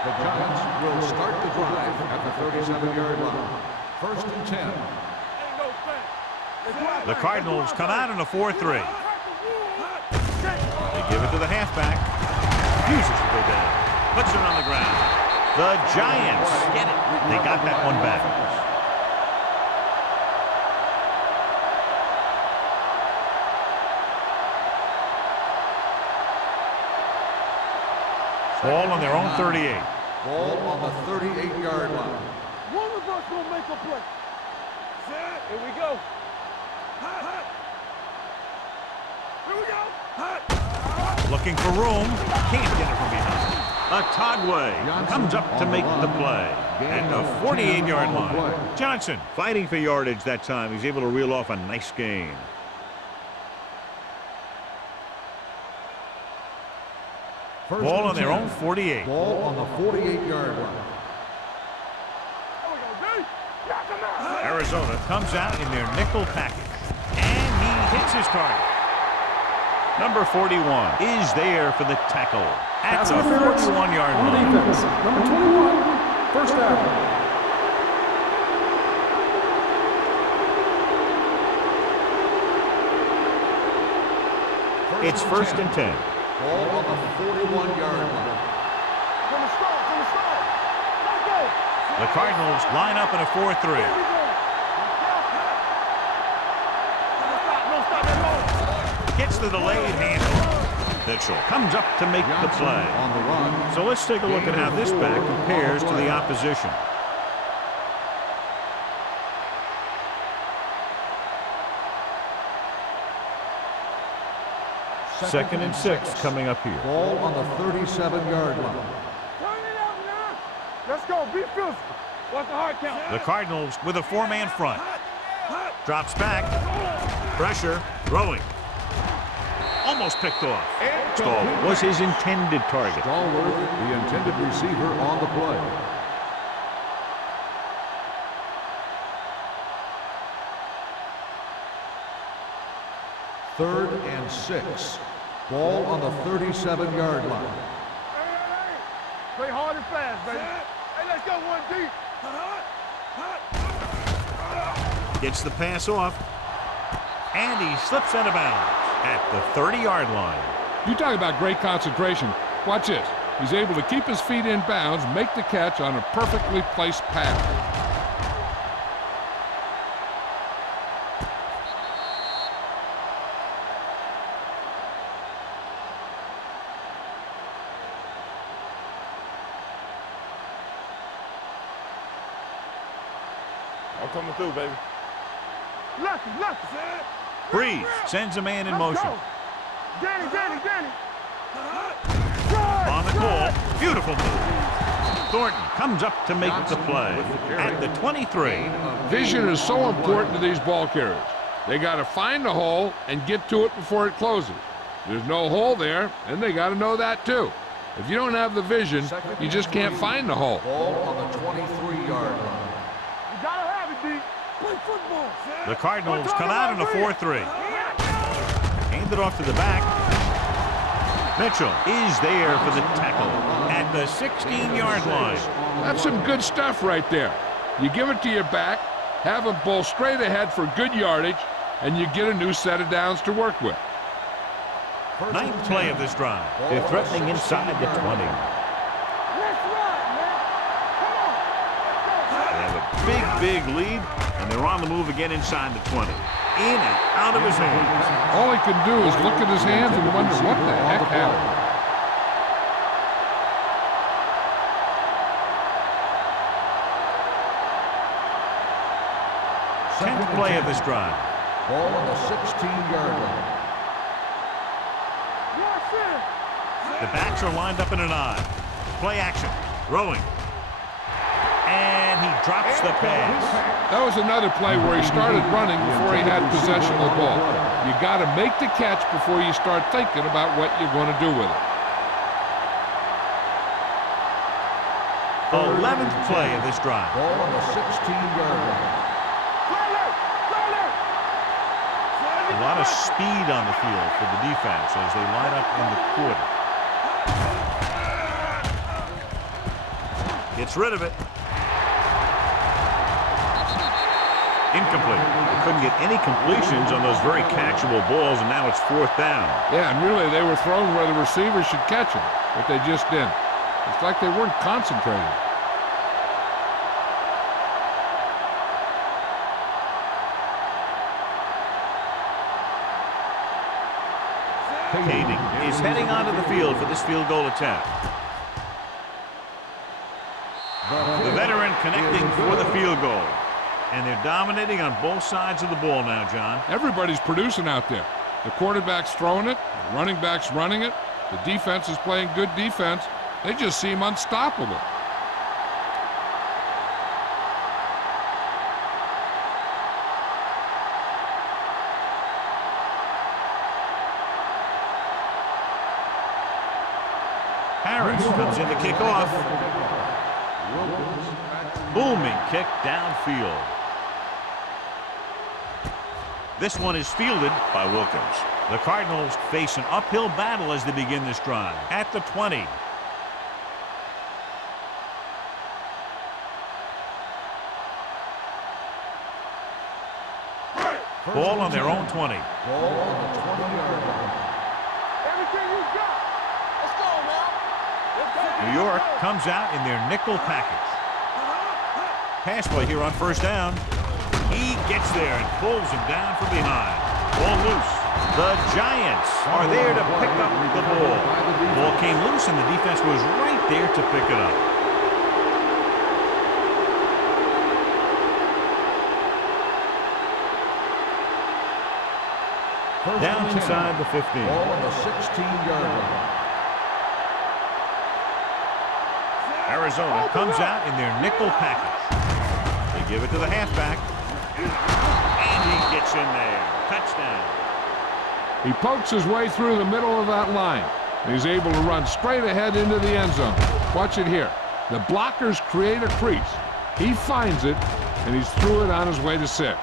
The Giants will start the drive at the 37-yard line. First and 10. The Cardinals come out in a 4-3. They give it to the halfback. Refuses to go down. Puts it on the ground. The Giants get it. They got that one back. Ball on their own 38. Ball on the 38-yard line. One of us will make a play. Here we go. Here we go. Looking for room. Can't get it from behind. Todway comes up to make the play at the 48-yard line. Johnson fighting for yardage that time. He's able to reel off a nice gain. Ball on their own 48. Ball on the 48-yard line. Arizona comes out in their nickel package. And he hits his target. Number 41 is there for the tackle at the 41-yard line. Defense. Number 21. First down. It's first and 10. Ball on the 41-yard line. From the start. Let's go. The Cardinals line up in a 4-3. Gets the delayed handle. Mitchell comes up to make the play. On the run. So let's take a look at how this back compares to the opposition. Second and 6 coming up here. Ball on the 37-yard line. Turn it up now. Let's go. Be physical. What's the hard count? The Cardinals with a 4-man front. Drops back. Pressure. Throwing. Almost picked off. Stallworth was his intended target. Stallworth, the intended receiver on the play. Third and 6. Ball on the 37-yard line. Hey. Play hard and fast, baby. Hey, let's go 1 deep. Gets the pass off. And he slips out of bounds at the 30-yard line. You talk about great concentration. Watch this. He's able to keep his feet in bounds, make the catch on a perfectly placed pass. I'm coming through, baby. Left. Breeze sends a man in motion. Danny. On the call. Beautiful move. Thornton comes up to make the play at the 23. Vision is so important to these ball carriers. They got to find the hole and get to it before it closes. There's no hole there, and they got to know that too. If you don't have the vision, you just can't find the hole. Ball on the 23-yard line. You gotta have it, D. Play football. The Cardinals come out in a 4-3. Hand it off to the back. Mitchell is there for the tackle at the 16-yard line. That's some good stuff right there. You give it to your back, have him pull straight ahead for good yardage, and you get a new set of downs to work with. Ninth play of this drive. They're threatening inside the 20. Let's run, man. Come on. They have a big lead, and they're on the move again inside the 20. In and out of his hands. All he can do is look at his hands and wonder what the heck happened. 10th play of this drive. Ball on the 16-yard line. The backs are lined up in an I. Play action. Throwing. And drops the pass. That was another play where he started running before he had possession of the ball. You got to make the catch before you start thinking about what you're going to do with it. 11th play of this drive. Ball on the 16-yard line. A lot of speed on the field for the defense as they line up in the quarter. Gets rid of it. Incomplete. They couldn't get any completions on those very catchable balls, and now it's 4th down. Yeah, and really they were thrown where the receivers should catch them, but they just didn't. It's like they weren't concentrating. Kading is heading onto the field for this field goal attempt. The veteran connecting for the field goal. And they're dominating on both sides of the ball now, John. Everybody's producing out there. The quarterback's throwing it, the running back's running it, the defense is playing good defense. They just seem unstoppable. Harris comes in to kick off. Booming kick downfield. This one is fielded by Wilkins. The Cardinals face an uphill battle as they begin this drive. At the 20. Ball on their own 20. Ball on the 20-yard line. Everything you got. Let's go, man. Let's go. New York comes out in their nickel package. Pass play here on 1st down. He gets there and pulls him down from behind. Ball loose. The Giants are there to pick up the ball. Ball came loose and the defense was right there to pick it up. Down inside the 15. Ball on the 16-yard line. Arizona comes out in their nickel package. They give it to the halfback. And he gets in there. Touchdown. He pokes his way through the middle of that line. And he's able to run straight ahead into the end zone. Watch it here. The blockers create a crease. He finds it, and he's through it on his way to 6.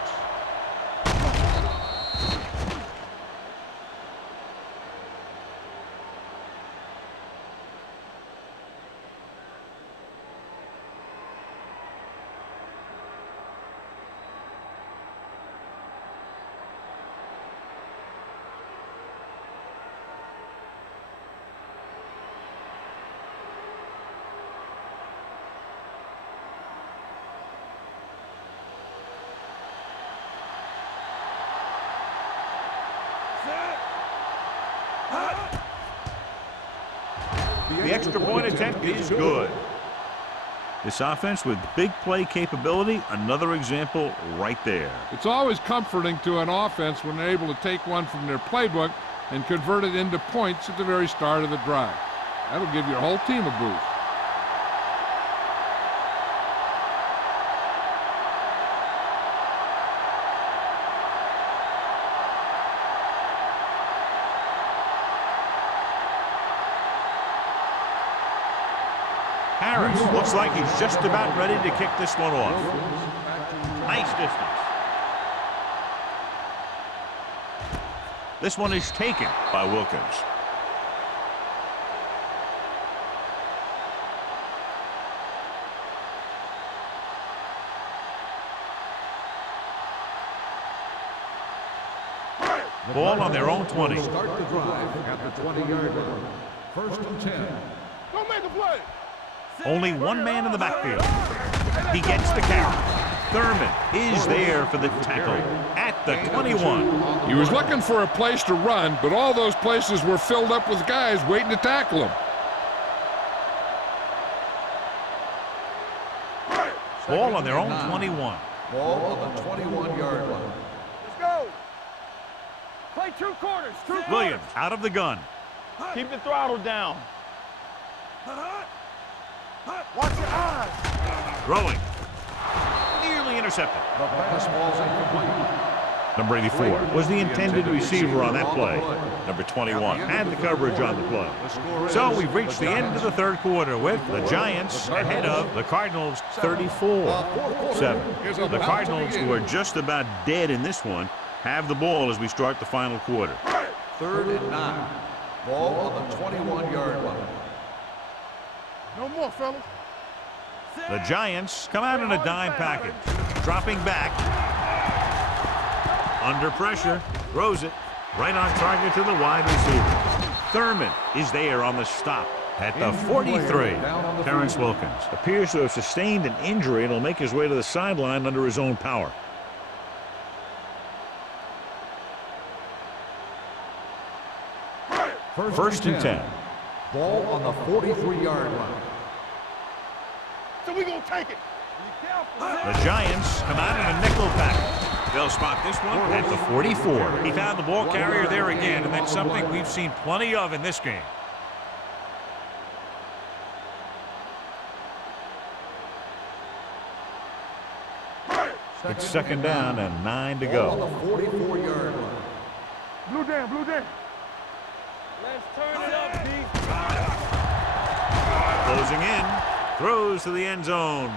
The extra point attempt is good. This offense with big play capability, another example right there. It's always comforting to an offense when they're able to take one from their playbook and convert it into points at the very start of the drive. That'll give your whole team a boost. Harris looks like he's just about ready to kick this one off. Nice distance. This one is taken by Wilkins. Ball on their own 20. Start the drive at the 20-yard line. 1st and 10. Don't make a play. Only one man in the backfield. He gets the carry. Thurman is there for the tackle at the 21. He was looking for a place to run, but all those places were filled up with guys waiting to tackle him. Ball on their own 21. Ball on the 21-yard line. Let's go. Play 2 quarters. 2 quarters. Williams out of the gun. Keep the throttle down. Watch your eyes. Throwing. intercepted. The pass falls incomplete. Number 84 was the intended receiver on that play. Number 21 had the coverage on the play. So we've reached the end of the third quarter with the Giants ahead of the Cardinals 34-7. The Cardinals, who are just about dead in this one, have the ball as we start the final quarter. 3rd and 9. Ball on the 21-yard line. No more, fellas. The Giants come out in a dime package, dropping back. Under pressure, throws it right on target to the wide receiver. Thurman is there on the stop at the 43. Terrence Wilkins appears to have sustained an injury and will make his way to the sideline under his own power. First and 10. Ball on the 43-yard line. So we gonna take it. The Giants come out in a nickel package. They'll spot this one at the 44. He found the ball carrier there again, and that's something we've seen plenty of in this game. It's 2nd down and 9 to go. On the 44-yard line. Blue down, blue down. Let's turn it up, D. Closing in, throws to the end zone.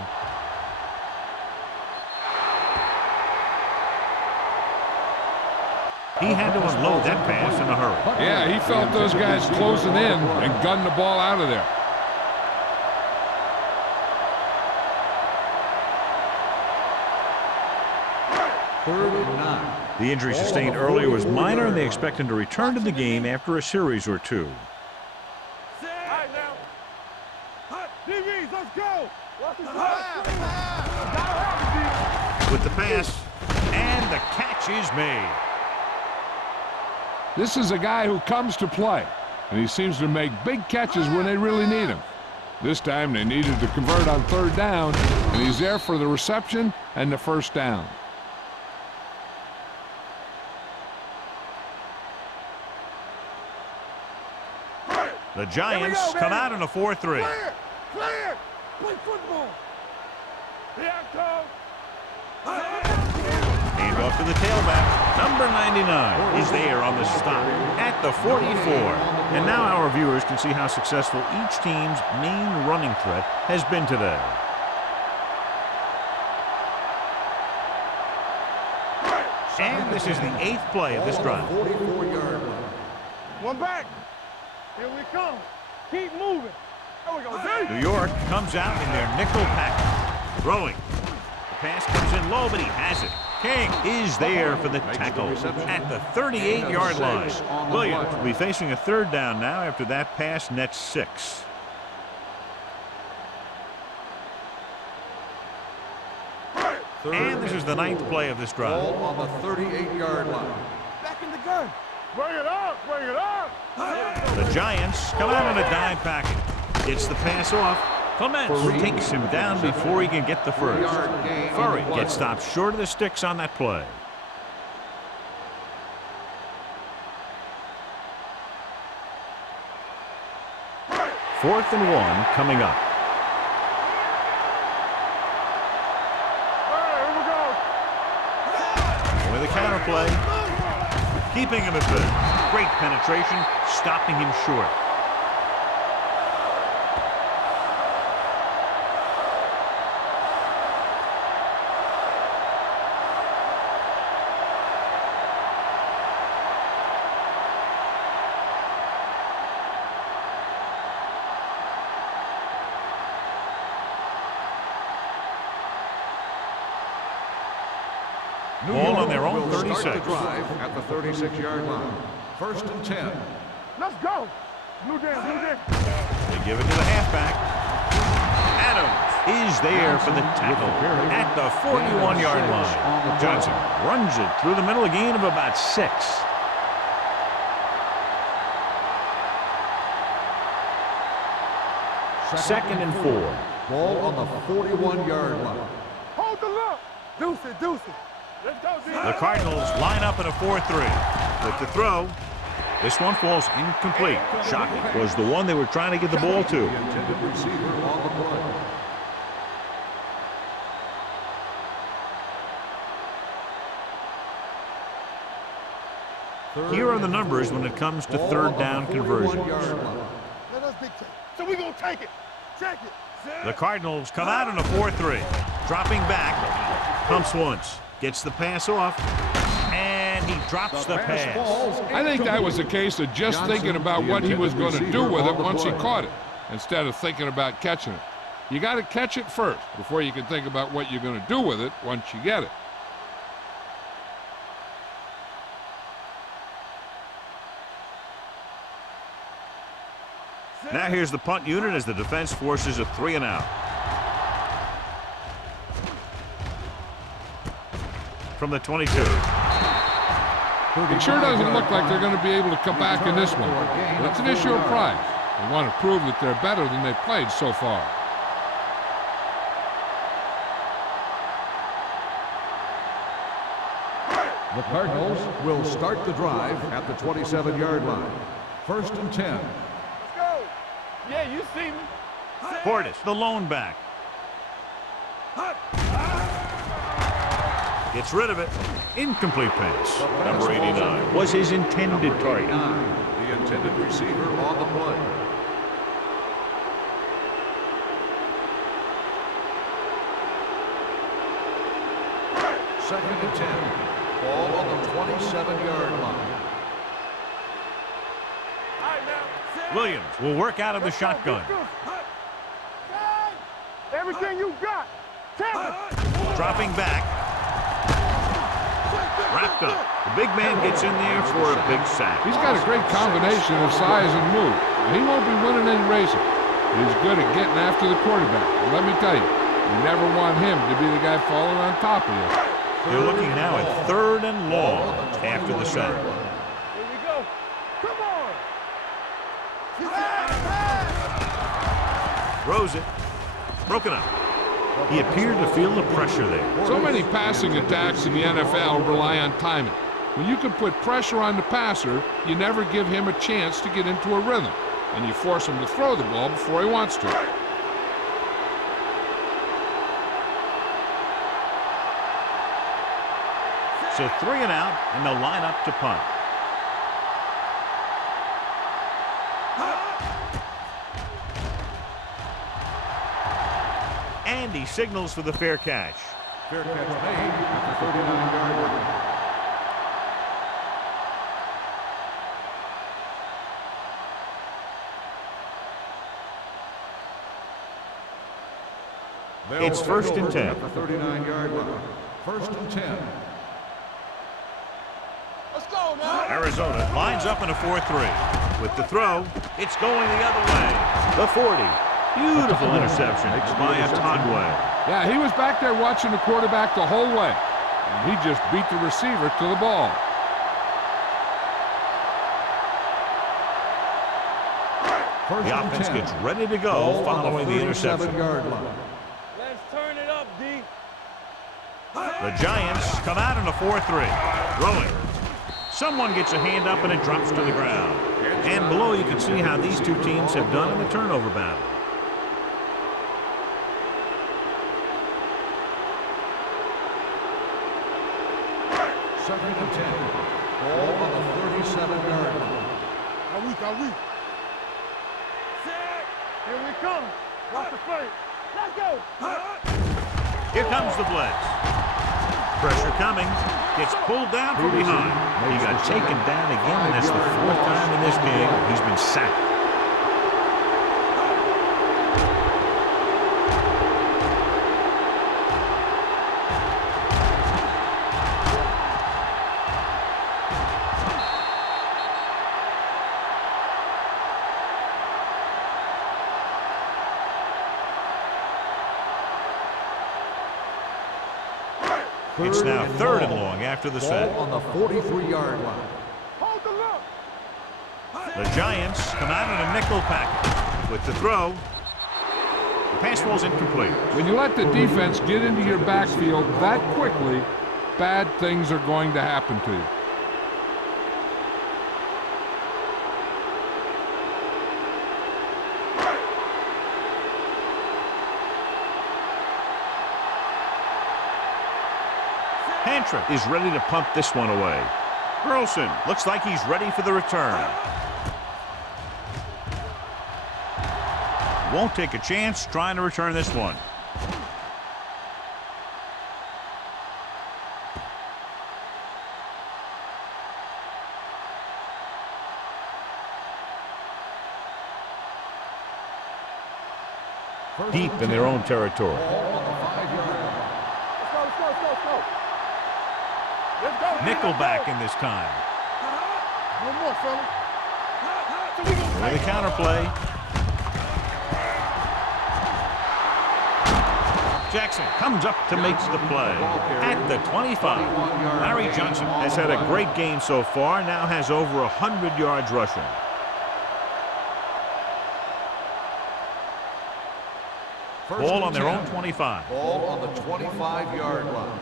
He had to unload that pass in a hurry. Yeah, he felt those guys closing in and gunned the ball out of there. Third and 9. The injury sustained earlier was minor, and they expect him to return to the game after a series or two. All right, now. DBs, let's go. With the pass, and the catch is made. This is a guy who comes to play, and he seems to make big catches when they really need him. This time they needed to convert on 3rd down, and he's there for the reception and the 1st down. The Giants come out in a 4-3. Clear, clear. Play football. Here I come. Hand off to the tailback. Number 99 is there on the stop at the 44. And now our viewers can see how successful each team's main running threat has been today. And this is the 8th play of this drive. 44-yard line. One back. Here we come. Keep moving. There we go. D. New York comes out in their nickel package. Throwing. The pass comes in low, but he has it. King is there for the tackle at the 38-yard line. Williams will be facing a 3rd down now after that pass nets 6. And this is the 9th play of this drive. Ball on the 38-yard line. Back in the gun. Bring it up. Bring it up. The Giants come out in a dime package. Gets the pass off. Clements takes him down before he can get the first. Furry gets stopped short of the sticks on that play. Fourth and 1 coming up. With a counter play, keeping him at bay. Great penetration, stopping him short. Ball on their own 36. Start the drive at the 36-yard line. 1st and 10. Let's go. Blue down, blue down. They give it to the halfback. Adams is there for the tackle at the 41-yard line. Johnson runs it through the middle, a gain of about 6. Second and 4. Ball on the 41-yard line. Hold the look. Deuce it, deuce it. Let's go, D. The Cardinals line up in a 4-3. With the throw, this one falls incomplete. Shocking was the one they were trying to get the ball to. The intended receiver on the play. Here are the numbers when it comes to third down conversions. Let us dictate. So we're going to take it. Check it. The Cardinals come out in a 4-3. Dropping back. Pumps once. Gets the pass off. And he drops the pass. I think that was a case of just thinking about what he was going to do with it once he caught it, instead of thinking about catching it. You got to catch it first before you can think about what you're going to do with it once you get it. Now here's the punt unit as the defense forces a 3-and-out. From the 22. It sure doesn't look like they're going to be able to come back in this one. But it's an issue of pride. They want to prove that they're better than they've played so far. The Cardinals will start the drive at the 27-yard line. 1st and 10. Let's go. Yeah, you see me. Portis, the lone back. Gets rid of it. Incomplete pass. Number 89 was his intended target. The intended receiver on the play. Second and 10. Ball on the 27-yard line. All right, now. Williams will work out of the shotgun. Everything you got. Dropping back. Wrapped up. The big man gets in there for a big sack. He's got a great combination of size and move. He won't be winning any races. He's good at getting after the quarterback. And let me tell you, you never want him to be the guy falling on top of you. They're looking now at 3rd and long after the sack. Here we go. Come on. Throws it. Broken up. He appeared to feel the pressure there. So many passing attacks in the NFL rely on timing. When you can put pressure on the passer, you never give him a chance to get into a rhythm, and you force him to throw the ball before he wants to. So 3-and-out, and they'll line up to punt. And he signals for the fair catch. Fair catch made at the 39-yard line. It's 1st and 10. At the 39-yard line. 1st and 10. Let's go now. Arizona lines up in a 4-3. With the throw, it's going the other way. The 40. Beautiful interception by Otagwe. Yeah, he was back there watching the quarterback the whole way, and he just beat the receiver to the ball. The offense gets ready to go following the interception. Let's turn it up, D. The Giants come out in a 4-3. Throwing. Someone gets a hand up and it drops to the ground. And below you can see how these two teams have done in the turnover battle. Second and 10. Ball on the 37-yard line. Are we? Here we come. Watch the play. Let's go. Here comes the blitz. Pressure coming. Gets pulled down from behind. He got taken down again, and that's the 4th time in this game he's been sacked. It's now 3rd and long after the sack. Ball on the 43-yard line. Hold the look. The Giants come out in a nickel package. With the throw, the pass falls incomplete. When you let the defense get into your backfield that quickly, bad things are going to happen to you. Pantra is ready to punt this one away. Burleson looks like he's ready for the return. Won't take a chance trying to return this one. Deep in their own territory. Nickelback in this time. No more, fellas. With a counterplay. Jackson comes up to make the play at the 25. Larry Johnson has had a great game so far, now has over 100 yards rushing. Ball on their own 25. Ball on the 25-yard line.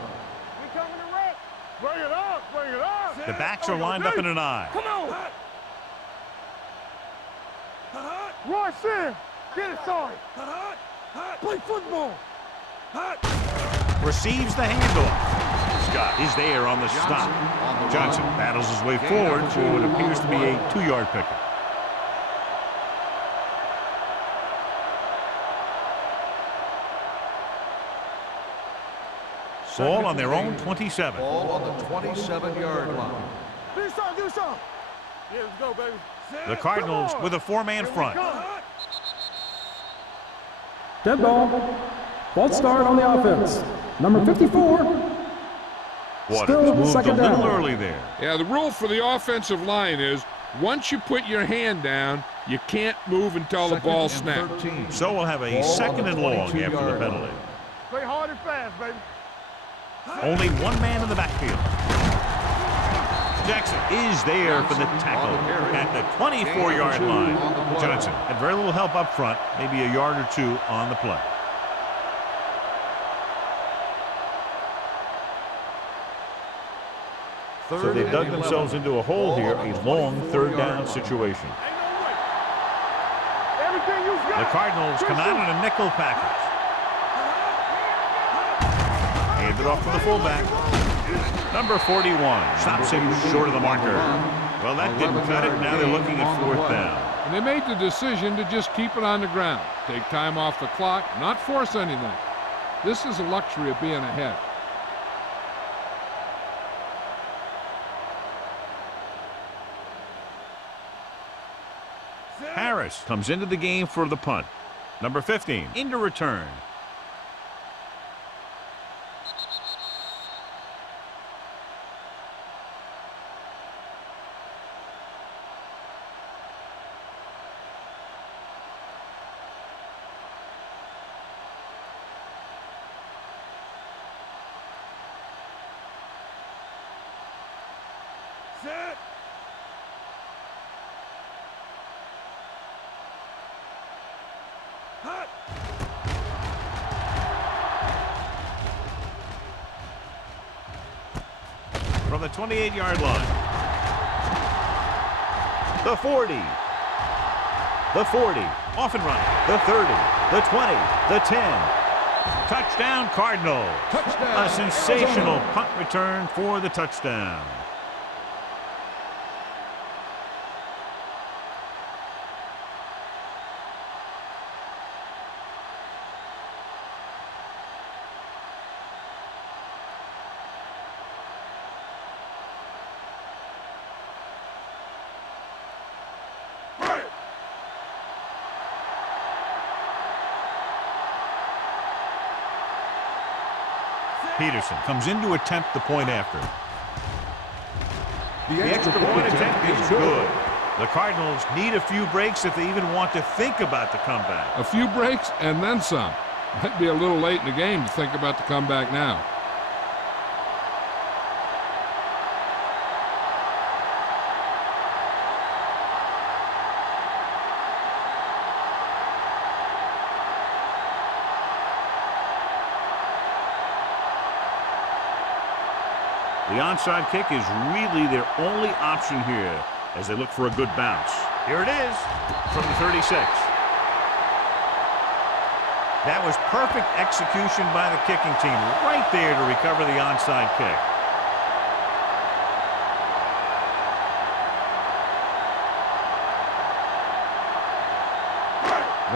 We coming to wreck. Bring it up, bring it up. The backs are lined up in an eye. Come on. Roy Sim, get it started. Play football. Receives the handoff. Scott is there on the stop. Johnson battles his way forward for what appears to be a 2-yard pickup. Ball on their own 27. Ball on the 27-yard line. Do something, do something. Yeah, let's go, baby. The Cardinals with a 4-man front. Dead ball. False start on the offense. Number 54. Waters Still moved a second little down. early there. Yeah, the rule for the offensive line is once you put your hand down, you can't move until the ball snaps. So we'll have a Ball second on and the long after the 22-yard line. penalty. Play hard and fast, baby. Only one man in the backfield. Jackson is there for the tackle at the 24-yard line. Johnson had very little help up front, maybe a yard or two on the play. So they dug themselves into a hole here, a long third down situation. Everything you got. The Cardinals come out in a nickel package. Hand it off to the fullback. Number 41 stops him short of the marker. Well, that didn't cut it. Now they're looking at 4th down. And they made the decision to just keep it on the ground. Take time off the clock, not force anything. This is a luxury of being ahead. Harris comes into the game for the punt. Number 15 into return. Set. Hot. From the 28-yard line. The 40. The 40. Off and running. The 30. The 20. The 10. Touchdown, Cardinals. Touchdown, A sensational punt return for the touchdown. Peterson comes in to attempt the point after. The extra point attempt is good. The Cardinals need a few breaks if they even want to think about the comeback. A few breaks and then some. Might be a little late in the game to think about the comeback now. The onside kick is really their only option here as they look for a good bounce. Here it is from the 36. That was perfect execution by the kicking team right there to recover the onside kick.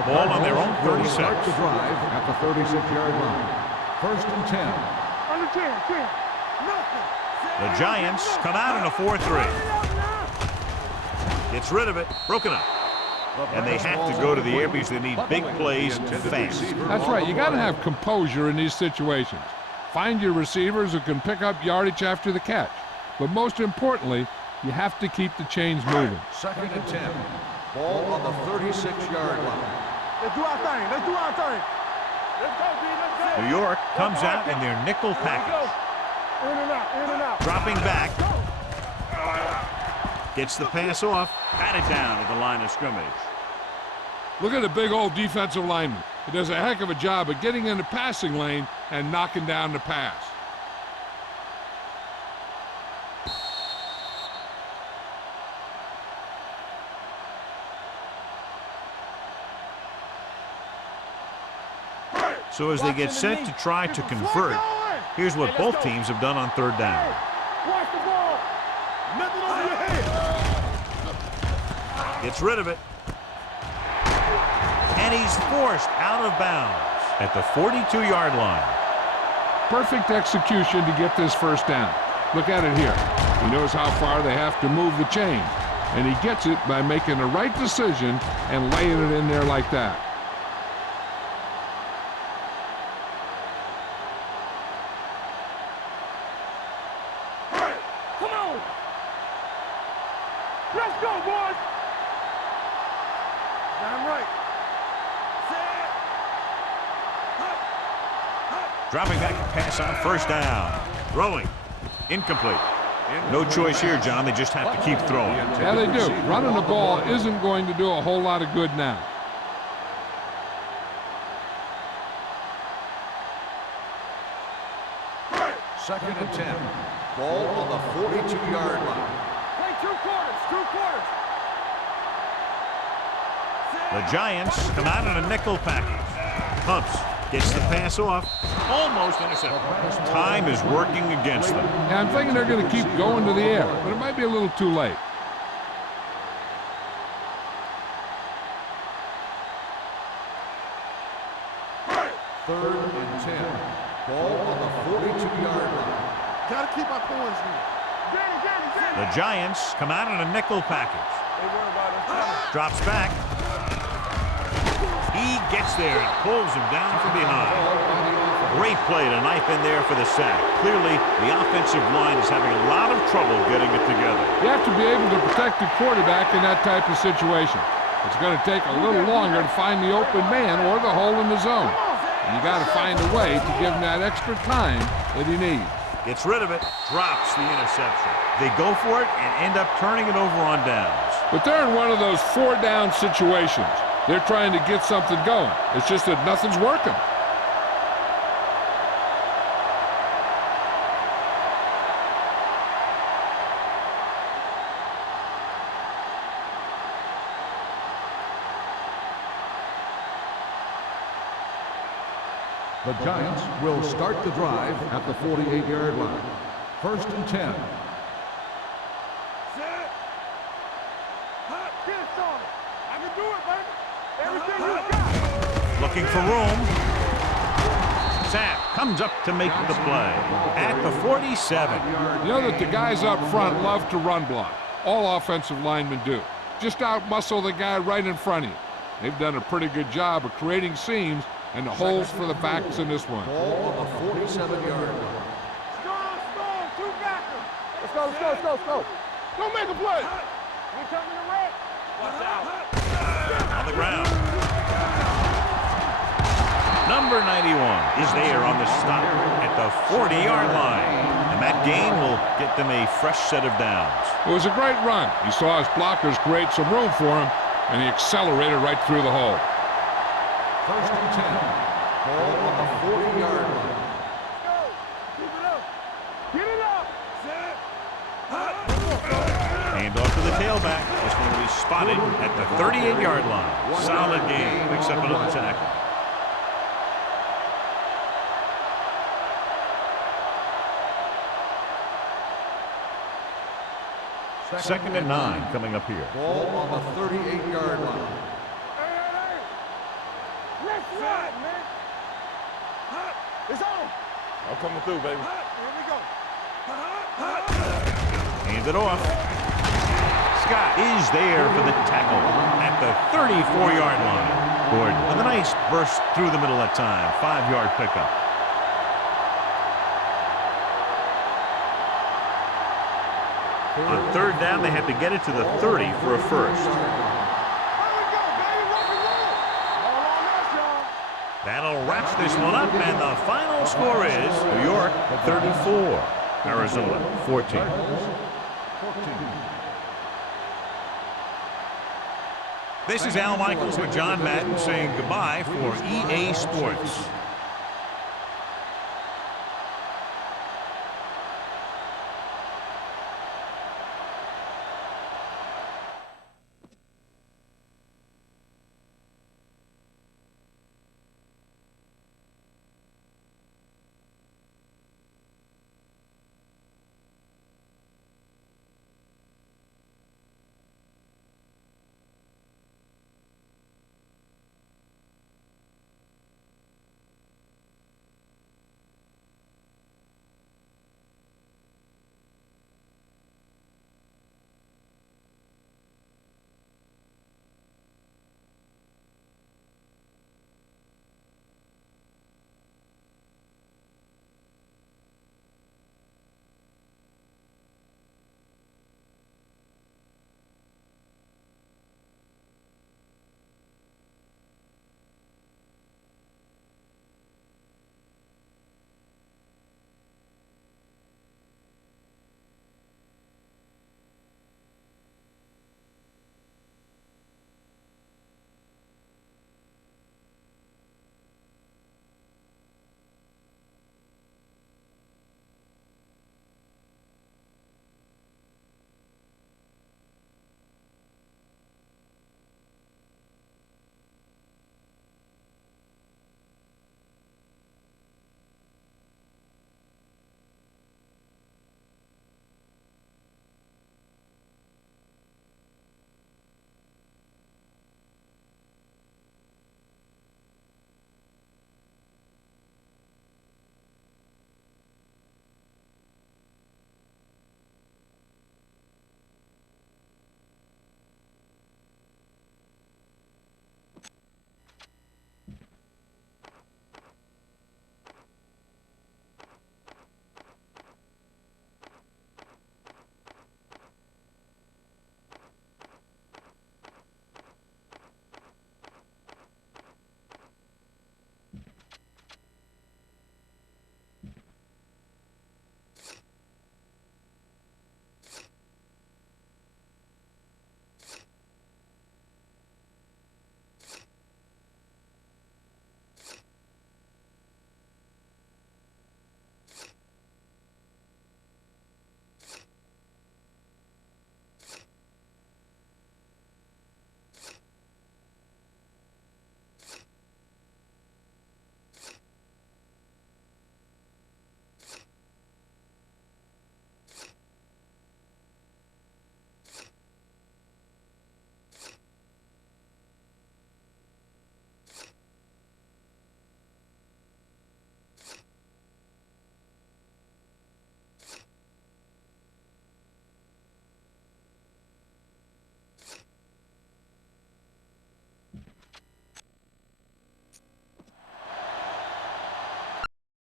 Ball on their own will 36. start the drive at the 36-yard line. First and 10. Under 10. The Giants come out in a 4-3. Gets rid of it. Broken up. And they have to go to the air because they need big plays fast. That's right. You got to have composure in these situations. Find your receivers who can pick up yardage after the catch. But most importantly, you have to keep the chains moving. Second and 10. Ball on the 36-yard line. Let's do our thing. Let's do our thing. Let's go, D. Let's go. New York comes out in their nickel package. In and out. Dropping back. Gets the pass off. Batted down at the line of scrimmage. Look at the big old defensive lineman. He does a heck of a job of getting in the passing lane and knocking down the pass. So as they get set to try to convert, here's what both teams have done on third down. Watch the ball. Nothing over your head. Gets rid of it. And he's forced out of bounds at the 42-yard line. Perfect execution to get this first down. Look at it here. He knows how far they have to move the chain, and he gets it by making the right decision and laying it in there like that. Come on. Let's go, boys. Damn right. Dropping back to pass on first down. Throwing. Incomplete. No choice here, John. They just have to keep throwing. Yeah, they do. Running the ball isn't going to do a whole lot of good now. Second and 10. Ball on the 42-yard line. Play two quarters. The Giants come out in a nickel package. Pumps. Gets the pass off. Almost intercepted. Time is working against them. Yeah, I'm thinking they're going to keep going to the air, but it might be a little too late. Third and 10. Ball on the 42-yard line. Gotta keep our points here. The Giants come out in a nickel package. Drops back. He gets there and pulls him down from behind. Great play to knife in there for the sack. Clearly, the offensive line is having a lot of trouble getting it together. You have to be able to protect the quarterback in that type of situation. It's going to take a little longer to find the open man or the hole in the zone. And you got to find a way to give him that extra time that he needs. Gets rid of it, drops the interception. They go for it and end up turning it over on downs. But they're in one of those four-down situations. They're trying to get something going. It's just that nothing's working. The Giants will start the drive at the 48-yard line. First and 10. Get it started. I can do it, baby. Everything you got. Looking for room. Sapp comes up to make the play at the 47. You know that the guys up front love to run block. All offensive linemen do. Just out-muscle the guy right in front of you. They've done a pretty good job of creating seams and the holes for the backs in this one. Ball on the 47-yard line. Strong, two backers. Let's go. Don't make a play. We coming to red. Watch out. On the ground. Number 91 is there on the stop at the 40-yard line. And that gain will get them a fresh set of downs. It was a great run. He saw his blockers create some room for him, and he accelerated right through the hole. First and 10. Ball on the 40-yard line. Go. Keep it up. Get it up. Hand off to the tailback. This one will be spotted at the 38-yard line. Solid game. Picks up another tackle. Second and 9 coming up here. Ball on the 38-yard line. Slide, man. It's on. I'm coming through, baby. Here we go. Hand it off. Scott is there for the tackle at the 34-yard line. Gordon with a nice burst through the middle that time. 5-yard pickup. On third down, they have to get it to the 30 for a first. There we go, baby. Rock and roll. All on us, y'all. That'll wrap this one up, and the final score is New York 34, Arizona 14. This is Al Michaels with John Madden saying goodbye for EA Sports.